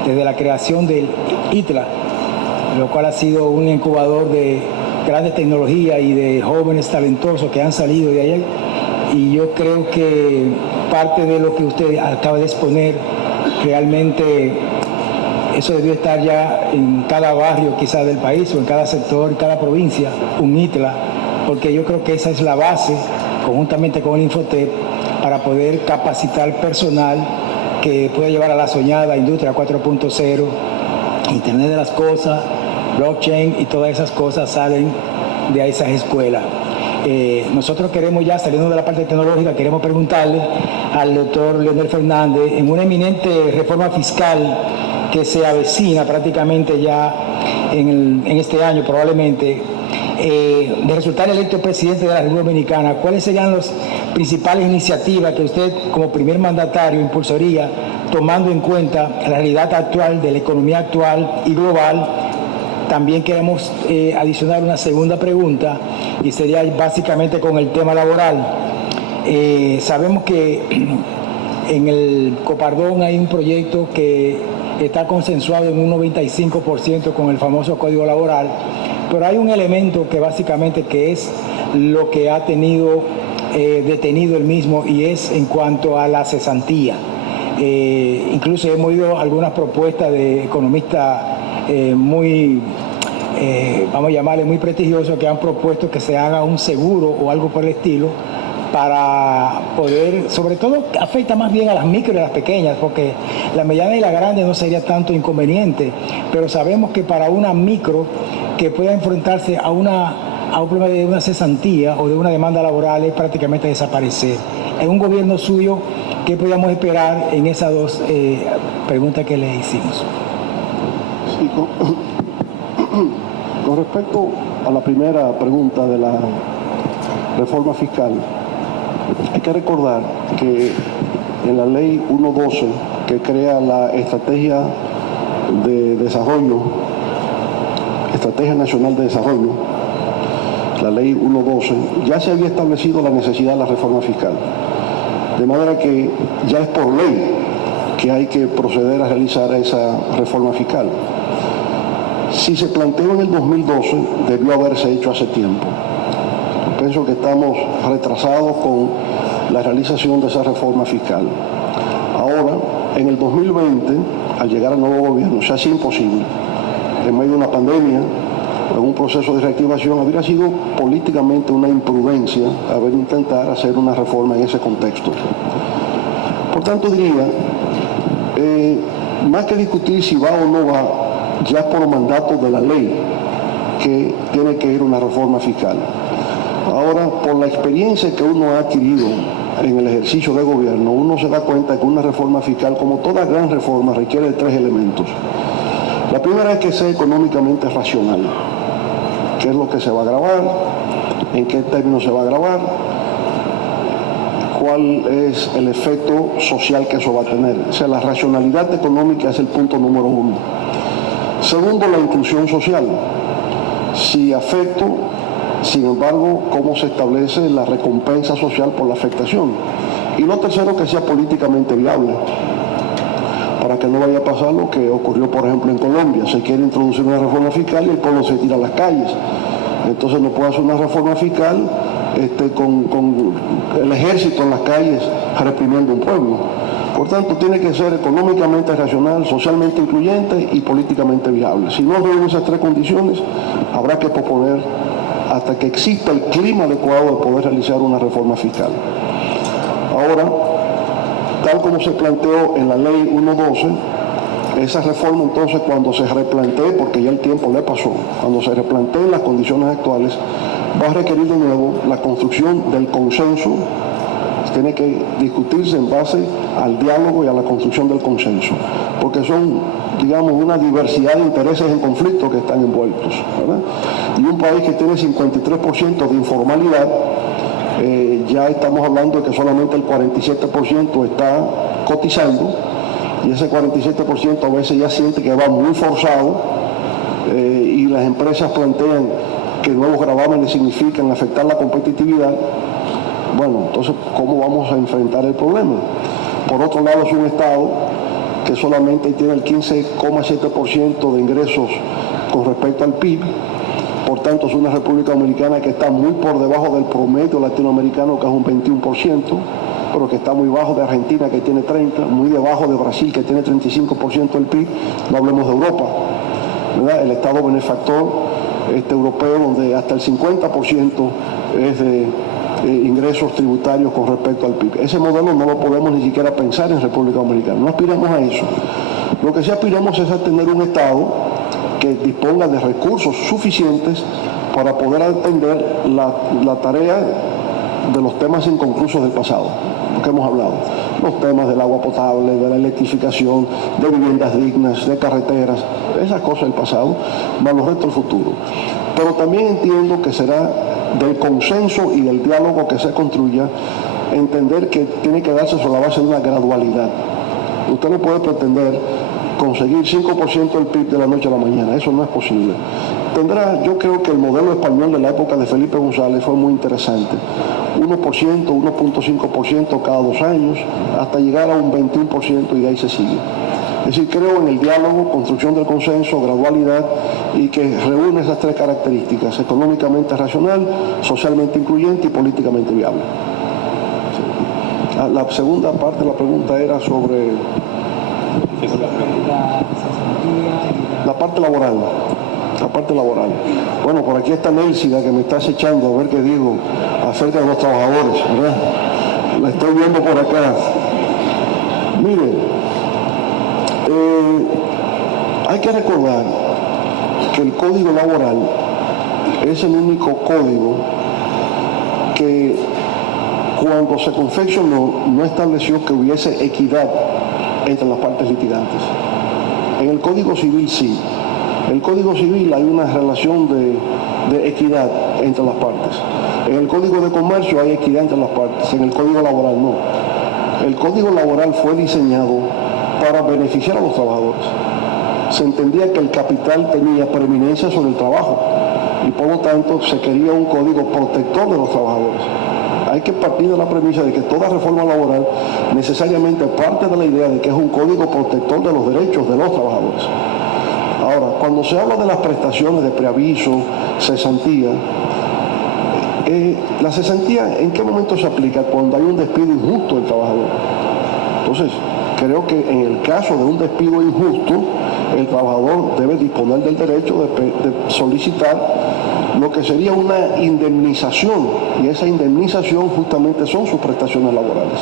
desde la creación del ITLA, lo cual ha sido un incubador de grandes tecnologías y de jóvenes talentosos que han salido de ahí, y yo creo que parte de lo que usted acaba de exponer, realmente eso debió estar ya en cada barrio quizás del país o en cada sector, en cada provincia, un ITLA, porque yo creo que esa es la base, conjuntamente con el Infotep, para poder capacitar personal que pueda llevar a la soñada industria 4.0, Internet de las cosas, blockchain y todas esas cosas salen de esas escuelas. Nosotros queremos ya, saliendo de la parte tecnológica, queremos preguntarle al doctor Leonel Fernández, en una eminente reforma fiscal que se avecina prácticamente ya en este año probablemente, de resultar electo presidente de la República Dominicana, ¿cuáles serían las principales iniciativas que usted como primer mandatario impulsaría, tomando en cuenta la realidad actual de la economía actual y global? También queremos adicionar una segunda pregunta, y sería básicamente con el tema laboral. Sabemos que en el Copardón hay un proyecto que está consensuado en un 95% con el famoso Código Laboral, pero hay un elemento que básicamente que es lo que ha tenido detenido el mismo, y es en cuanto a la cesantía. Incluso hemos oído algunas propuestas de economistas muy, vamos a llamarle muy prestigiosos, que han propuesto que se haga un seguro o algo por el estilo, para poder, sobre todo afecta más bien a las micro y a las pequeñas, porque la mediana y la grande no sería tanto inconveniente, pero sabemos que para una micro que pueda enfrentarse a un problema de una cesantía o de una demanda laboral es prácticamente desaparecer. En un gobierno suyo, ¿qué podríamos esperar en esas dos preguntas que le hicimos? Sí, con respecto a la primera pregunta de la reforma fiscal, hay que recordar que en la ley 112, que crea la estrategia de desarrollo, Estrategia Nacional de Desarrollo, la ley 112, ya se había establecido la necesidad de la reforma fiscal. De manera que ya es por ley que hay que proceder a realizar esa reforma fiscal. Si se planteó en el 2012, debió haberse hecho hace tiempo. Pienso que estamos retrasados con la realización de esa reforma fiscal. Ahora, en el 2020, al llegar al nuevo gobierno, se hace imposible. En medio de una pandemia, en un proceso de reactivación, habría sido políticamente una imprudencia haber intentado hacer una reforma en ese contexto. Por tanto, diría, más que discutir si va o no va, ya es por mandato de la ley que tiene que ir una reforma fiscal. Ahora, por la experiencia que uno ha adquirido en el ejercicio de gobierno, uno se da cuenta que una reforma fiscal, como toda gran reforma, requiere de tres elementos. La primera es que sea económicamente racional. ¿Qué es lo que se va a gravar? ¿En qué términos se va a gravar? ¿Cuál es el efecto social que eso va a tener? O sea, la racionalidad económica es el punto número uno. Segundo, la inclusión social. Si afecto, sin embargo, cómo se establece la recompensa social por la afectación. Y lo tercero, que sea políticamente viable, para que no vaya a pasar lo que ocurrió, por ejemplo, en Colombia. Se quiere introducir una reforma fiscal y el pueblo se tira a las calles. Entonces no puede hacer una reforma fiscal con el ejército en las calles reprimiendo un pueblo. Por tanto, tiene que ser económicamente racional, socialmente incluyente y políticamente viable. Si no reúne esas tres condiciones, habrá que posponer hasta que exista el clima adecuado de poder realizar una reforma fiscal. Ahora, tal como se planteó en la ley 112, esa reforma entonces cuando se replantee, porque ya el tiempo le pasó, cuando se replanteen las condiciones actuales, va a requerir de nuevo la construcción del consenso. Tiene que discutirse en base al diálogo y a la construcción del consenso, porque son, digamos, una diversidad de intereses en conflicto que están envueltos, ¿verdad? Y un país que tiene 53% de informalidad, ya estamos hablando de que solamente el 47% está cotizando, y ese 47% a veces ya siente que va muy forzado, y las empresas plantean que nuevos gravámenes significan afectar la competitividad. Bueno, entonces, ¿cómo vamos a enfrentar el problema? Por otro lado, es un Estado que solamente tiene el 15,7% de ingresos con respecto al PIB. Por tanto, es una República Dominicana que está muy por debajo del promedio latinoamericano, que es un 21%, pero que está muy bajo de Argentina, que tiene 30%, muy debajo de Brasil, que tiene 35% del PIB. No hablemos de Europa, ¿verdad? El Estado benefactor europeo, donde hasta el 50% es de ingresos tributarios con respecto al PIB. Ese modelo no lo podemos ni siquiera pensar en República Dominicana. No aspiramos a eso. Lo que sí aspiramos es a tener un Estado que disponga de recursos suficientes para poder atender la tarea de los temas inconclusos del pasado, lo que hemos hablado. Los temas del agua potable, de la electrificación, de viviendas dignas, de carreteras, esas cosas del pasado, más los retos del futuro. Pero también entiendo que será del consenso y del diálogo que se construya, entender que tiene que darse sobre la base de una gradualidad. Usted no puede pretender conseguir 5% del PIB de la noche a la mañana, eso no es posible. Yo creo que el modelo español de la época de Felipe González fue muy interesante. 1%, 1.5% cada 2 años, hasta llegar a un 21% y de ahí se sigue. Es decir, creo en el diálogo, construcción del consenso, gradualidad, y que reúne esas tres características: económicamente racional, socialmente incluyente y políticamente viable. La segunda parte de la pregunta era sobre la parte laboral. La parte laboral. Bueno, por aquí está Nélsida, que me está acechando a ver qué digo acerca de los trabajadores, ¿verdad? La estoy viendo por acá. Miren, hay que recordar que el Código Laboral es el único código que, cuando se confeccionó, no estableció que hubiese equidad entre las partes litigantes. En el Código Civil sí. En el Código Civil hay una relación de equidad entre las partes. En el Código de Comercio hay equidad entre las partes. En el Código Laboral no. El Código Laboral fue diseñado para beneficiar a los trabajadores. Se entendía que el capital tenía preeminencia sobre el trabajo y por lo tanto se quería un código protector de los trabajadores. Hay que partir de la premisa de que toda reforma laboral necesariamente parte de la idea de que es un código protector de los derechos de los trabajadores. Ahora, cuando se habla de las prestaciones de preaviso, cesantía, la cesantía, ¿en qué momento se aplica? Cuando hay un despido injusto del trabajador. Entonces, creo que en el caso de un despido injusto, el trabajador debe disponer del derecho de solicitar lo que sería una indemnización, y esa indemnización justamente son sus prestaciones laborales.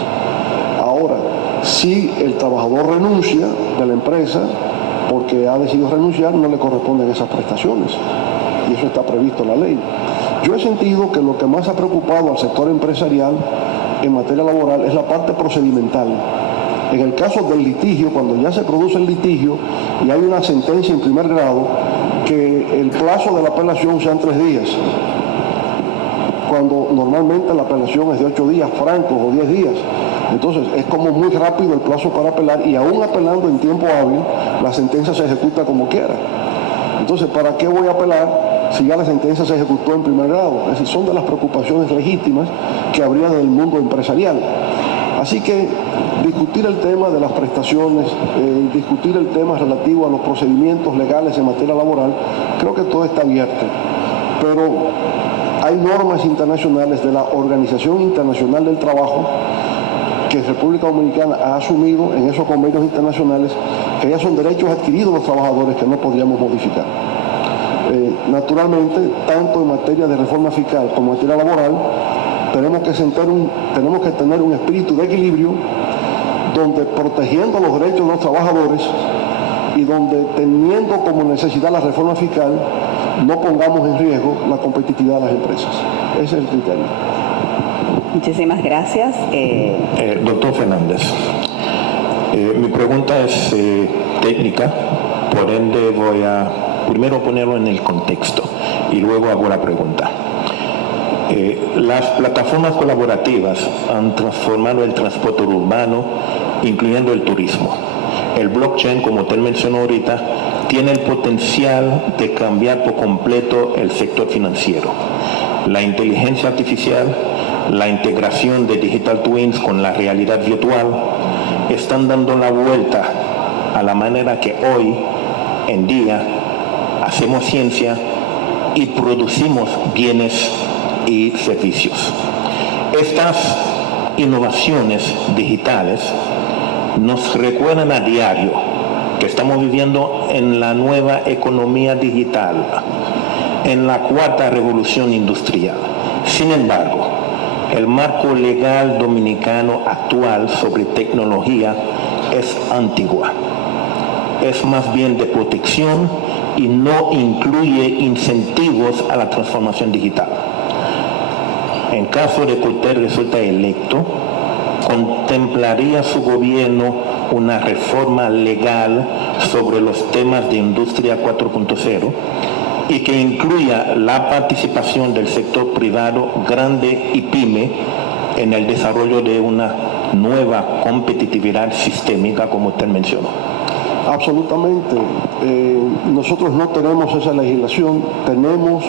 Ahora, si el trabajador renuncia de la empresa porque ha decidido renunciar, no le corresponden esas prestaciones, y eso está previsto en la ley. Yo he sentido que lo que más ha preocupado al sector empresarial en materia laboral es la parte procedimental. En el caso del litigio, cuando ya se produce el litigio y hay una sentencia en primer grado, que el plazo de la apelación sean 3 días, cuando normalmente la apelación es de 8 días francos o 10 días. Entonces es como muy rápido el plazo para apelar, y aún apelando en tiempo hábil, la sentencia se ejecuta como quiera. Entonces, ¿para qué voy a apelar si ya la sentencia se ejecutó en primer grado? Es decir, son de las preocupaciones legítimas que habría del mundo empresarial. Así que discutir el tema de las prestaciones, discutir el tema relativo a los procedimientos legales en materia laboral, creo que todo está abierto. Pero hay normas internacionales de la Organización Internacional del Trabajo que República Dominicana ha asumido en esos convenios internacionales, que ya son derechos adquiridos de los trabajadores que no podríamos modificar. Naturalmente, tanto en materia de reforma fiscal como en materia laboral, tenemos que tener un espíritu de equilibrio donde, protegiendo los derechos de los trabajadores y donde, teniendo como necesidad la reforma fiscal, no pongamos en riesgo la competitividad de las empresas. Ese es el criterio. Muchísimas gracias. Doctor Fernández, mi pregunta es técnica, por ende voy a primero ponerlo en el contexto y luego hago la pregunta. Las plataformas colaborativas han transformado el transporte urbano, incluyendo el turismo. El blockchain, como usted mencionó ahorita, tiene el potencial de cambiar por completo el sector financiero. La inteligencia artificial, la integración de digital twins con la realidad virtual están dando la vuelta a la manera que hoy en día hacemos ciencia y producimos bienes y servicios. Estas innovaciones digitales nos recuerdan a diario que estamos viviendo en la nueva economía digital, en la cuarta revolución industrial. Sin embargo, el marco legal dominicano actual sobre tecnología es antigua. Es más bien de protección y no incluye incentivos a la transformación digital. En caso de que usted resulte electo, ¿contemplaría su gobierno una reforma legal sobre los temas de Industria 4.0 y que incluya la participación del sector privado grande y pyme en el desarrollo de una nueva competitividad sistémica, como usted mencionó? Absolutamente. Nosotros no tenemos esa legislación, tenemos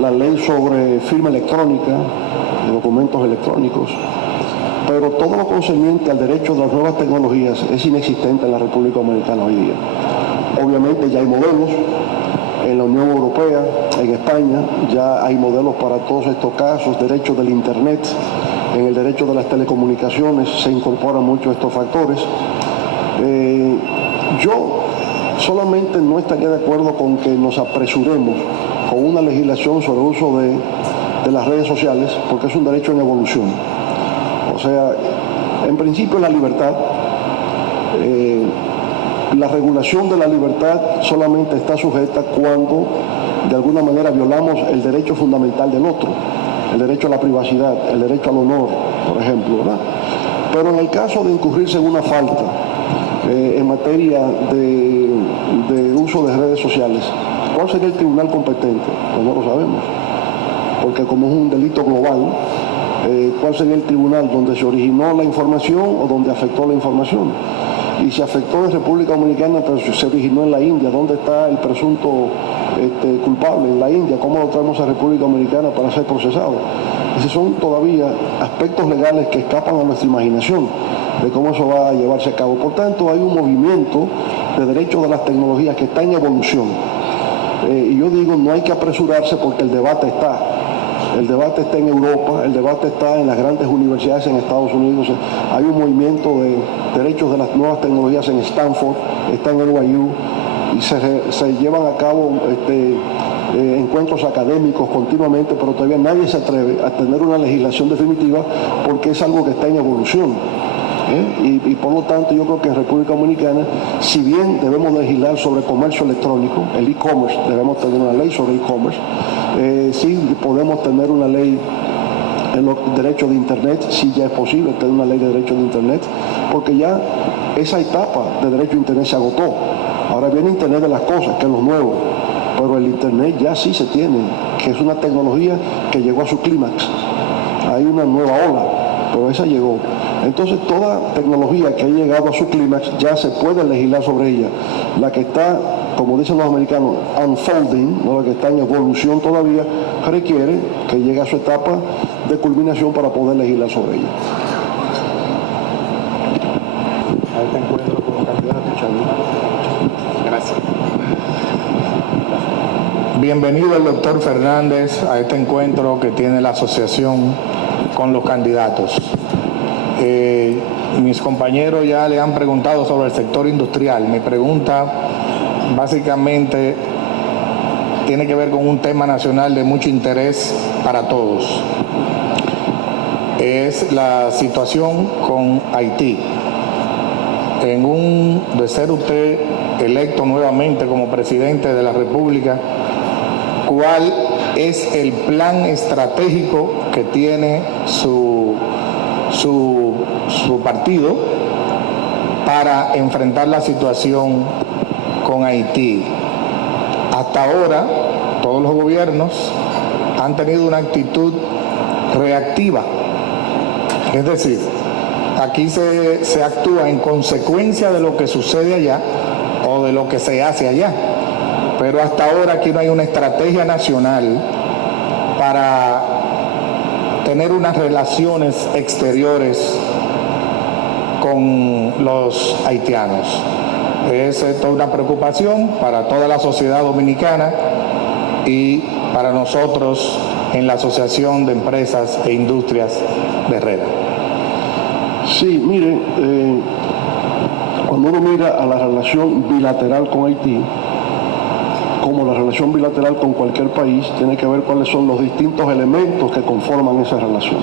la ley sobre firma electrónica, de documentos electrónicos, pero todo lo concerniente al derecho de las nuevas tecnologías es inexistente en la República Dominicana hoy día. Obviamente ya hay modelos en la Unión Europea, en España, ya hay modelos para todos estos casos, derecho del Internet, en el derecho de las telecomunicaciones se incorporan muchos estos factores. Yo solamente no estaría de acuerdo con que nos apresuremos con una legislación sobre el uso de las redes sociales, porque es un derecho en evolución. O sea, en principio la libertad, la regulación de la libertad solamente está sujeta cuando de alguna manera violamos el derecho fundamental del otro, el derecho a la privacidad, el derecho al honor, por ejemplo, ¿verdad? Pero en el caso de incurrirse en una falta en materia de uso de redes sociales, ¿cuál sería el tribunal competente? Pues no lo sabemos, porque como es un delito global, ¿cuál sería el tribunal donde se originó la información o donde afectó la información? Y si afectó en República Dominicana, pero se originó en la India, ¿dónde está el presunto culpable? En la India, ¿cómo lo traemos a República Dominicana para ser procesado? Esos son todavía aspectos legales que escapan a nuestra imaginación de cómo eso va a llevarse a cabo. Por tanto, hay un movimiento de derechos de las tecnologías que está en evolución. Y yo digo, no hay que apresurarse porque el debate está. El debate está en Europa, el debate está en las grandes universidades en Estados Unidos. Hay un movimiento de derechos de las nuevas tecnologías en Stanford, está en NYU, y se llevan a cabo encuentros académicos continuamente, pero todavía nadie se atreve a tener una legislación definitiva porque es algo que está en evolución. Y por lo tanto yo creo que en República Dominicana, si bien debemos legislar sobre comercio electrónico, el e-commerce, debemos tener una ley sobre e-commerce, sí podemos tener una ley en los derechos de Internet, sí ya es posible tener una ley de derechos de Internet, porque ya esa etapa de derecho de Internet se agotó. Ahora viene Internet de las cosas, que es lo nuevo, pero el Internet ya sí se tiene, que es una tecnología que llegó a su clímax. Hay una nueva ola, pero esa llegó. Entonces toda tecnología que ha llegado a su clímax ya se puede legislar sobre ella. La que está, como dicen los americanos, unfolding, ¿no? La que está en evolución todavía, requiere que llegue a su etapa de culminación para poder legislar sobre ella. Ahí te encuentro como candidato, Gracias. Bienvenido el doctor Fernández a este encuentro que tiene la asociación con los candidatos. Mis compañeros ya le han preguntado sobre el sector industrial. Mi pregunta básicamente tiene que ver con un tema nacional de mucho interés para todos. Es la situación con Haití. De ser usted electo nuevamente como presidente de la República, ¿cuál es el plan estratégico que tiene su partido para enfrentar la situación con Haití? Hasta ahora, todos los gobiernos han tenido una actitud reactiva. Es decir, aquí se actúa en consecuencia de lo que sucede allá o de lo que se hace allá. Pero hasta ahora aquí no hay una estrategia nacional para tener unas relaciones exteriores con los haitianos. Es toda una preocupación para toda la sociedad dominicana y para nosotros en la Asociación de Empresas e Industrias de Herrera. Sí, mire, cuando uno mira a la relación bilateral con Haití, como la relación bilateral con cualquier país, tiene que ver cuáles son los distintos elementos que conforman esa relación.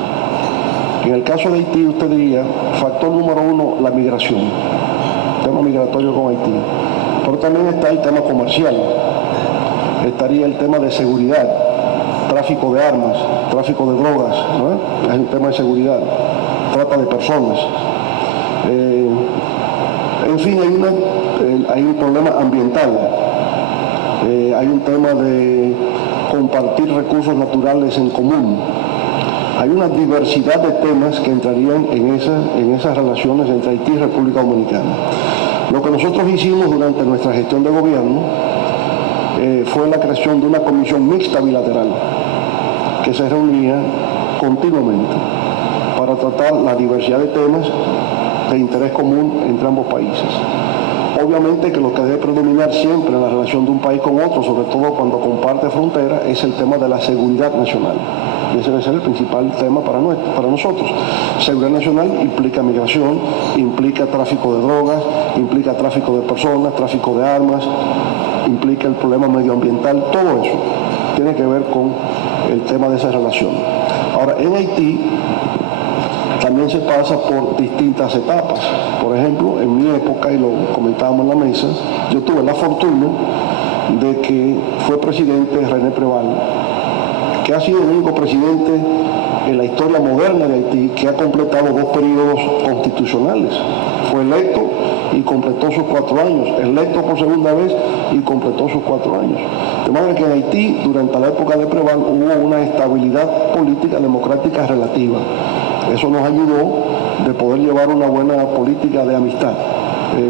En el caso de Haití, usted diría, factor número uno, la migración, tema migratorio con Haití. Pero también está el tema comercial, estaría el tema de seguridad, tráfico de armas, tráfico de drogas, ¿no? Es un tema de seguridad, trata de personas. En fin, hay un problema ambiental. Hay un tema de compartir recursos naturales en común. Hay una diversidad de temas que entrarían en esas relaciones entre Haití y República Dominicana. Lo que nosotros hicimos durante nuestra gestión de gobierno fue la creación de una comisión mixta bilateral que se reunía continuamente para tratar la diversidad de temas de interés común entre ambos países. Obviamente que lo que debe predominar siempre en la relación de un país con otro, sobre todo cuando comparte frontera, es el tema de la seguridad nacional. Y ese debe ser el principal tema para nosotros. Seguridad nacional implica migración, implica tráfico de drogas, implica tráfico de personas, tráfico de armas, implica el problema medioambiental, todo eso tiene que ver con el tema de esa relación. Ahora, en Haití también se pasa por distintas etapas. Por ejemplo, en mi época, y lo comentábamos en la mesa, yo tuve la fortuna de que fue presidente René Preval, que ha sido el único presidente en la historia moderna de Haití que ha completado 2 periodos constitucionales. Fue electo y completó sus 4 años, electo por segunda vez y completó sus 4 años. De manera que en Haití, durante la época de Preval, hubo una estabilidad política democrática relativa. Eso nos ayudó de poder llevar una buena política de amistad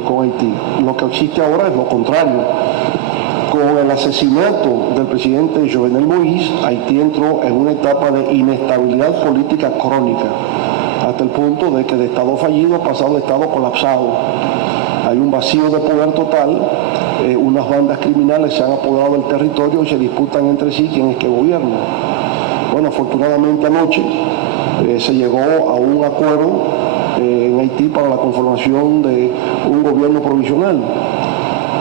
con Haití. Lo que existe ahora es lo contrario. Con el asesinato del presidente Jovenel Moïse, Haití entró en una etapa de inestabilidad política crónica, hasta el punto de que de estado fallido ha pasado de estado colapsado. Hay un vacío de poder total, unas bandas criminales se han apoderado del territorio y se disputan entre sí quién es que gobierna. Bueno, afortunadamente anoche se llegó a un acuerdo en Haití para la conformación de un gobierno provisional,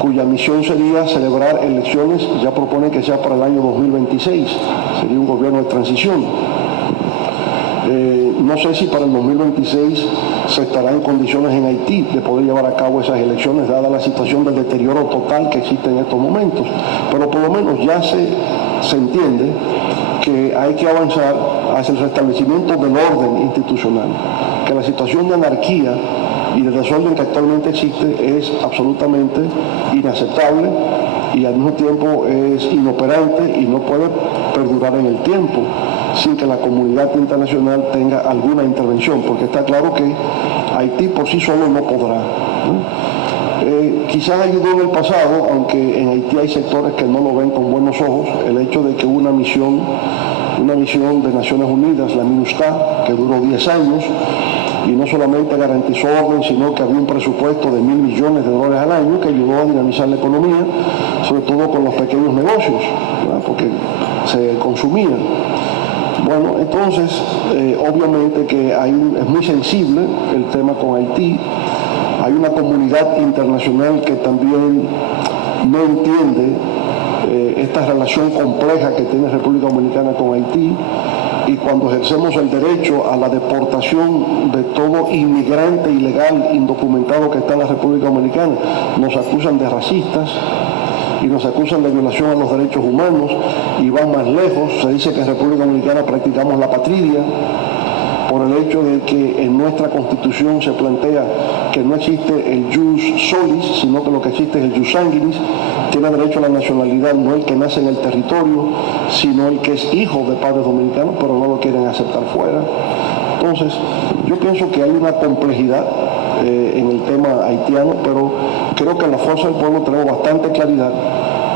cuya misión sería celebrar elecciones, ya proponen que sea para el año 2026, sería un gobierno de transición. No sé si para el 2026 se estará en condiciones en Haití de poder llevar a cabo esas elecciones, dada la situación del deterioro total que existe en estos momentos, pero por lo menos ya se entiende que hay que avanzar hacia el restablecimiento del orden institucional, que la situación de anarquía y de desorden que actualmente existe es absolutamente inaceptable y al mismo tiempo es inoperante y no puede perdurar en el tiempo sin que la comunidad internacional tenga alguna intervención, porque está claro que Haití por sí solo no podrá, ¿no? Quizás ayudó en el pasado, aunque en Haití hay sectores que no lo ven con buenos ojos, el hecho de que una misión de Naciones Unidas, la MINUSTAH, que duró 10 años, y no solamente garantizó orden, sino que había un presupuesto de $1.000 millones al año que ayudó a dinamizar la economía, sobre todo con los pequeños negocios, ¿verdad? Porque se consumían. Bueno, entonces, obviamente que es muy sensible el tema con Haití. Hay una comunidad internacional que también no entiende esta relación compleja que tiene República Dominicana con Haití, y cuando ejercemos el derecho a la deportación de todo inmigrante ilegal indocumentado que está en la República Dominicana, nos acusan de racistas y nos acusan de violación a los derechos humanos, y van más lejos. Se dice que en República Dominicana practicamos la patria por el hecho de que en nuestra Constitución se plantea que no existe el jus solis, sino que lo que existe es el jus sanguinis. Tiene derecho a la nacionalidad no el que nace en el territorio, sino el que es hijo de padres dominicanos, pero no lo quieren aceptar fuera. Entonces, yo pienso que hay una complejidad en el tema haitiano, pero creo que en la Fuerza del Pueblo tenemos bastante claridad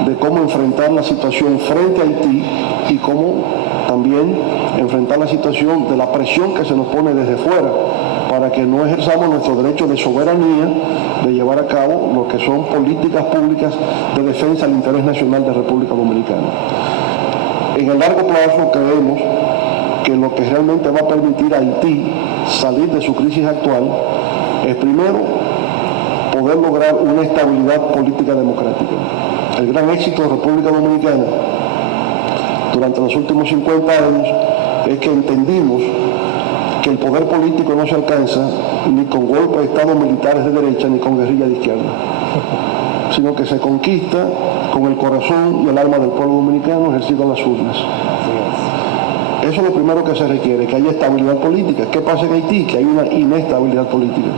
de cómo enfrentar la situación frente a Haití y cómo también enfrentar la situación de la presión que se nos pone desde fuera para que no ejerzamos nuestro derecho de soberanía de llevar a cabo lo que son políticas públicas de defensa del interés nacional de República Dominicana. En el largo plazo creemos que lo que realmente va a permitir a Haití salir de su crisis actual es, primero, poder lograr una estabilidad política democrática. El gran éxito de República Dominicana durante los últimos 50 años es que entendimos que el poder político no se alcanza ni con golpes de Estado militares de derecha ni con guerrilla de izquierda, sino que se conquista con el corazón y el alma del pueblo dominicano ejercido en las urnas. Eso es lo primero que se requiere, que haya estabilidad política. ¿Qué pasa en Haití? Que hay una inestabilidad política.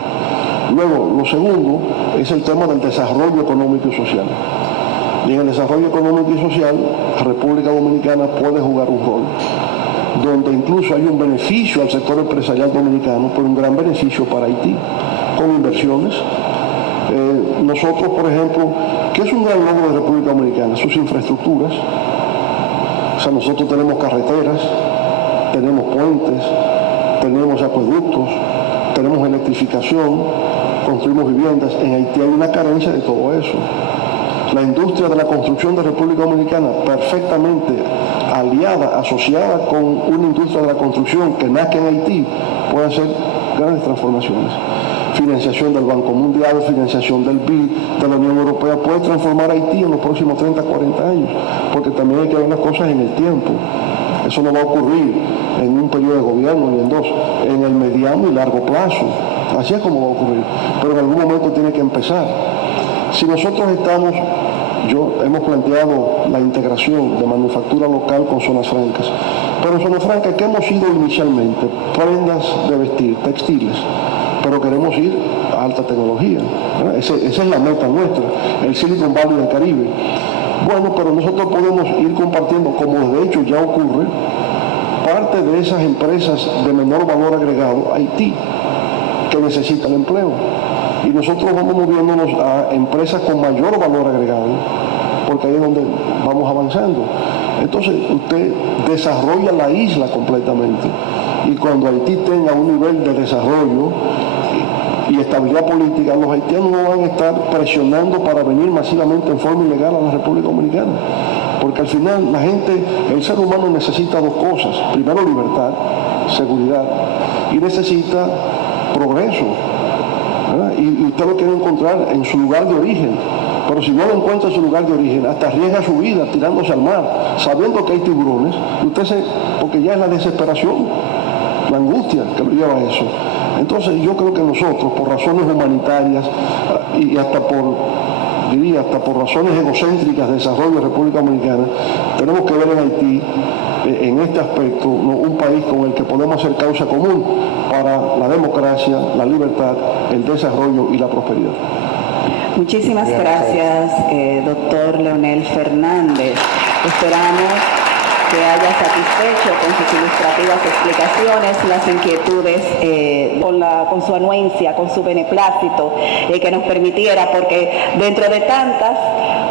Luego, lo segundo es el tema del desarrollo económico y social. Y en el desarrollo económico y social, República Dominicana puede jugar un rol, donde incluso hay un beneficio al sector empresarial dominicano, pero un gran beneficio para Haití, con inversiones. Nosotros, por ejemplo, ¿qué es un gran logro de República Dominicana? Sus infraestructuras. O sea, nosotros tenemos carreteras, tenemos puentes, tenemos acueductos, tenemos electrificación, construimos viviendas. En Haití hay una carencia de todo eso. La industria de la construcción de República Dominicana, perfectamente aliada, asociada con una industria de la construcción que nazca en Haití, puede hacer grandes transformaciones. Financiación del Banco Mundial, financiación del BID, de la Unión Europea, puede transformar a Haití en los próximos 30, 40 años, porque también hay que ver las cosas en el tiempo. Eso no va a ocurrir en un periodo de gobierno ni en dos, en el mediano y largo plazo. Así es como va a ocurrir, pero en algún momento tiene que empezar. Si nosotros hemos planteado la integración de manufactura local con zonas francas, pero en zonas francas, ¿qué hemos ido inicialmente? Prendas de vestir, textiles, pero queremos ir a alta tecnología. Esa es la meta nuestra, el Silicon Valley del Caribe. Bueno, pero nosotros podemos ir compartiendo, como de hecho ya ocurre, parte de esas empresas de menor valor agregado a Haití, que necesitan empleo. Y nosotros vamos moviéndonos a empresas con mayor valor agregado, porque ahí es donde vamos avanzando. Entonces, usted desarrolla la isla completamente. Y cuando Haití tenga un nivel de desarrollo y estabilidad política, los haitianos no van a estar presionando para venir masivamente en forma ilegal a la República Dominicana. Porque al final el ser humano necesita dos cosas. Primero, libertad, seguridad, y necesita progreso. Y usted lo quiere encontrar en su lugar de origen, pero si no lo encuentra en su lugar de origen, hasta arriesga su vida tirándose al mar, sabiendo que hay tiburones, porque ya es la desesperación, la angustia que lo lleva a eso. Entonces yo creo que nosotros, por razones humanitarias y hasta por razones egocéntricas de desarrollo de República Dominicana, tenemos que ver en Haití, en este aspecto, un país con el que podemos hacer causa común para la democracia, la libertad, el desarrollo y la prosperidad. Muchísimas gracias, doctor Leonel Fernández. Esperamos que haya satisfecho con sus ilustrativas explicaciones las inquietudes, con su anuencia, con su beneplácito, que nos permitiera, porque dentro de tantas,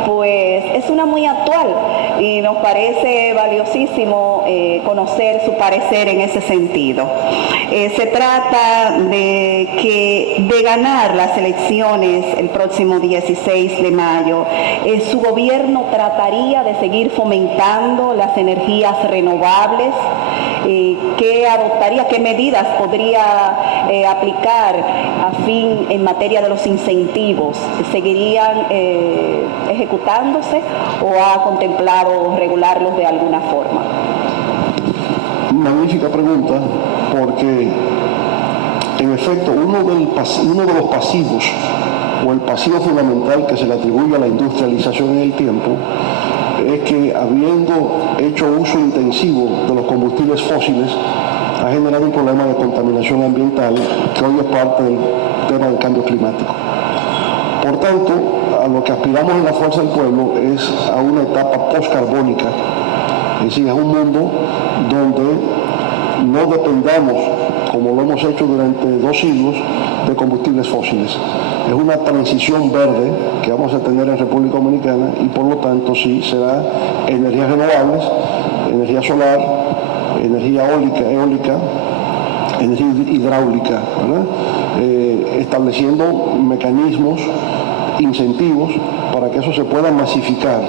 pues es una muy actual y nos parece valiosísimo conocer su parecer en ese sentido. Se trata de ganar las elecciones el próximo 16 de mayo. Su gobierno trataría de seguir fomentando las energías renovables ¿qué adoptaría, qué medidas podría aplicar en materia de los incentivos? ¿Seguirían ejecutándose o ha contemplado regularlos de alguna forma? Magnífica pregunta, porque en efecto uno de los pasivos o el pasivo fundamental que se le atribuye a la industrialización en el tiempo es que, habiendo hecho uso intensivo de los combustibles fósiles, ha generado un problema de contaminación ambiental que hoy es parte del tema del cambio climático. Por tanto, a lo que aspiramos en la Fuerza del Pueblo es a una etapa postcarbónica, es decir, a un mundo donde no dependamos, como lo hemos hecho durante 2 siglos, de combustibles fósiles. Es una transición verde que vamos a tener en República Dominicana y por lo tanto sí será energías renovables, energía solar, energía eólica, energía hidráulica, ¿verdad? Estableciendo mecanismos, incentivos para que eso se pueda masificar.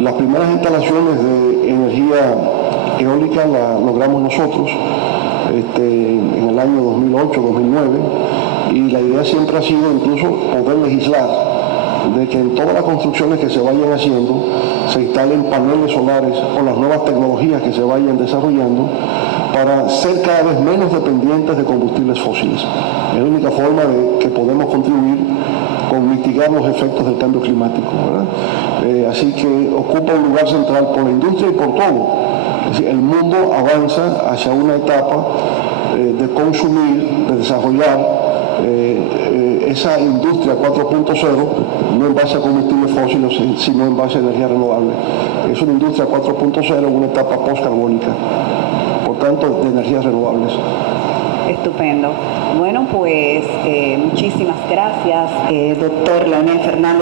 Las primeras instalaciones de energía eólica las logramos nosotros en el año 2008-2009 y la idea siempre ha sido incluso poder legislar de que en todas las construcciones que se vayan haciendo se instalen paneles solares o las nuevas tecnologías que se vayan desarrollando para ser cada vez menos dependientes de combustibles fósiles. Es la única forma de que podemos contribuir con mitigar los efectos del cambio climático, ¿verdad? Así que ocupa un lugar central por la industria y por todo. Es decir, el mundo avanza hacia una etapa de consumir, de desarrollar esa industria 4.0, no en base a combustibles fósiles, sino en base a energía renovable. Es una industria 4.0 en una etapa postcarbónica, por tanto, de energías renovables. Estupendo. Bueno, pues muchísimas gracias, doctor Leonel Fernández.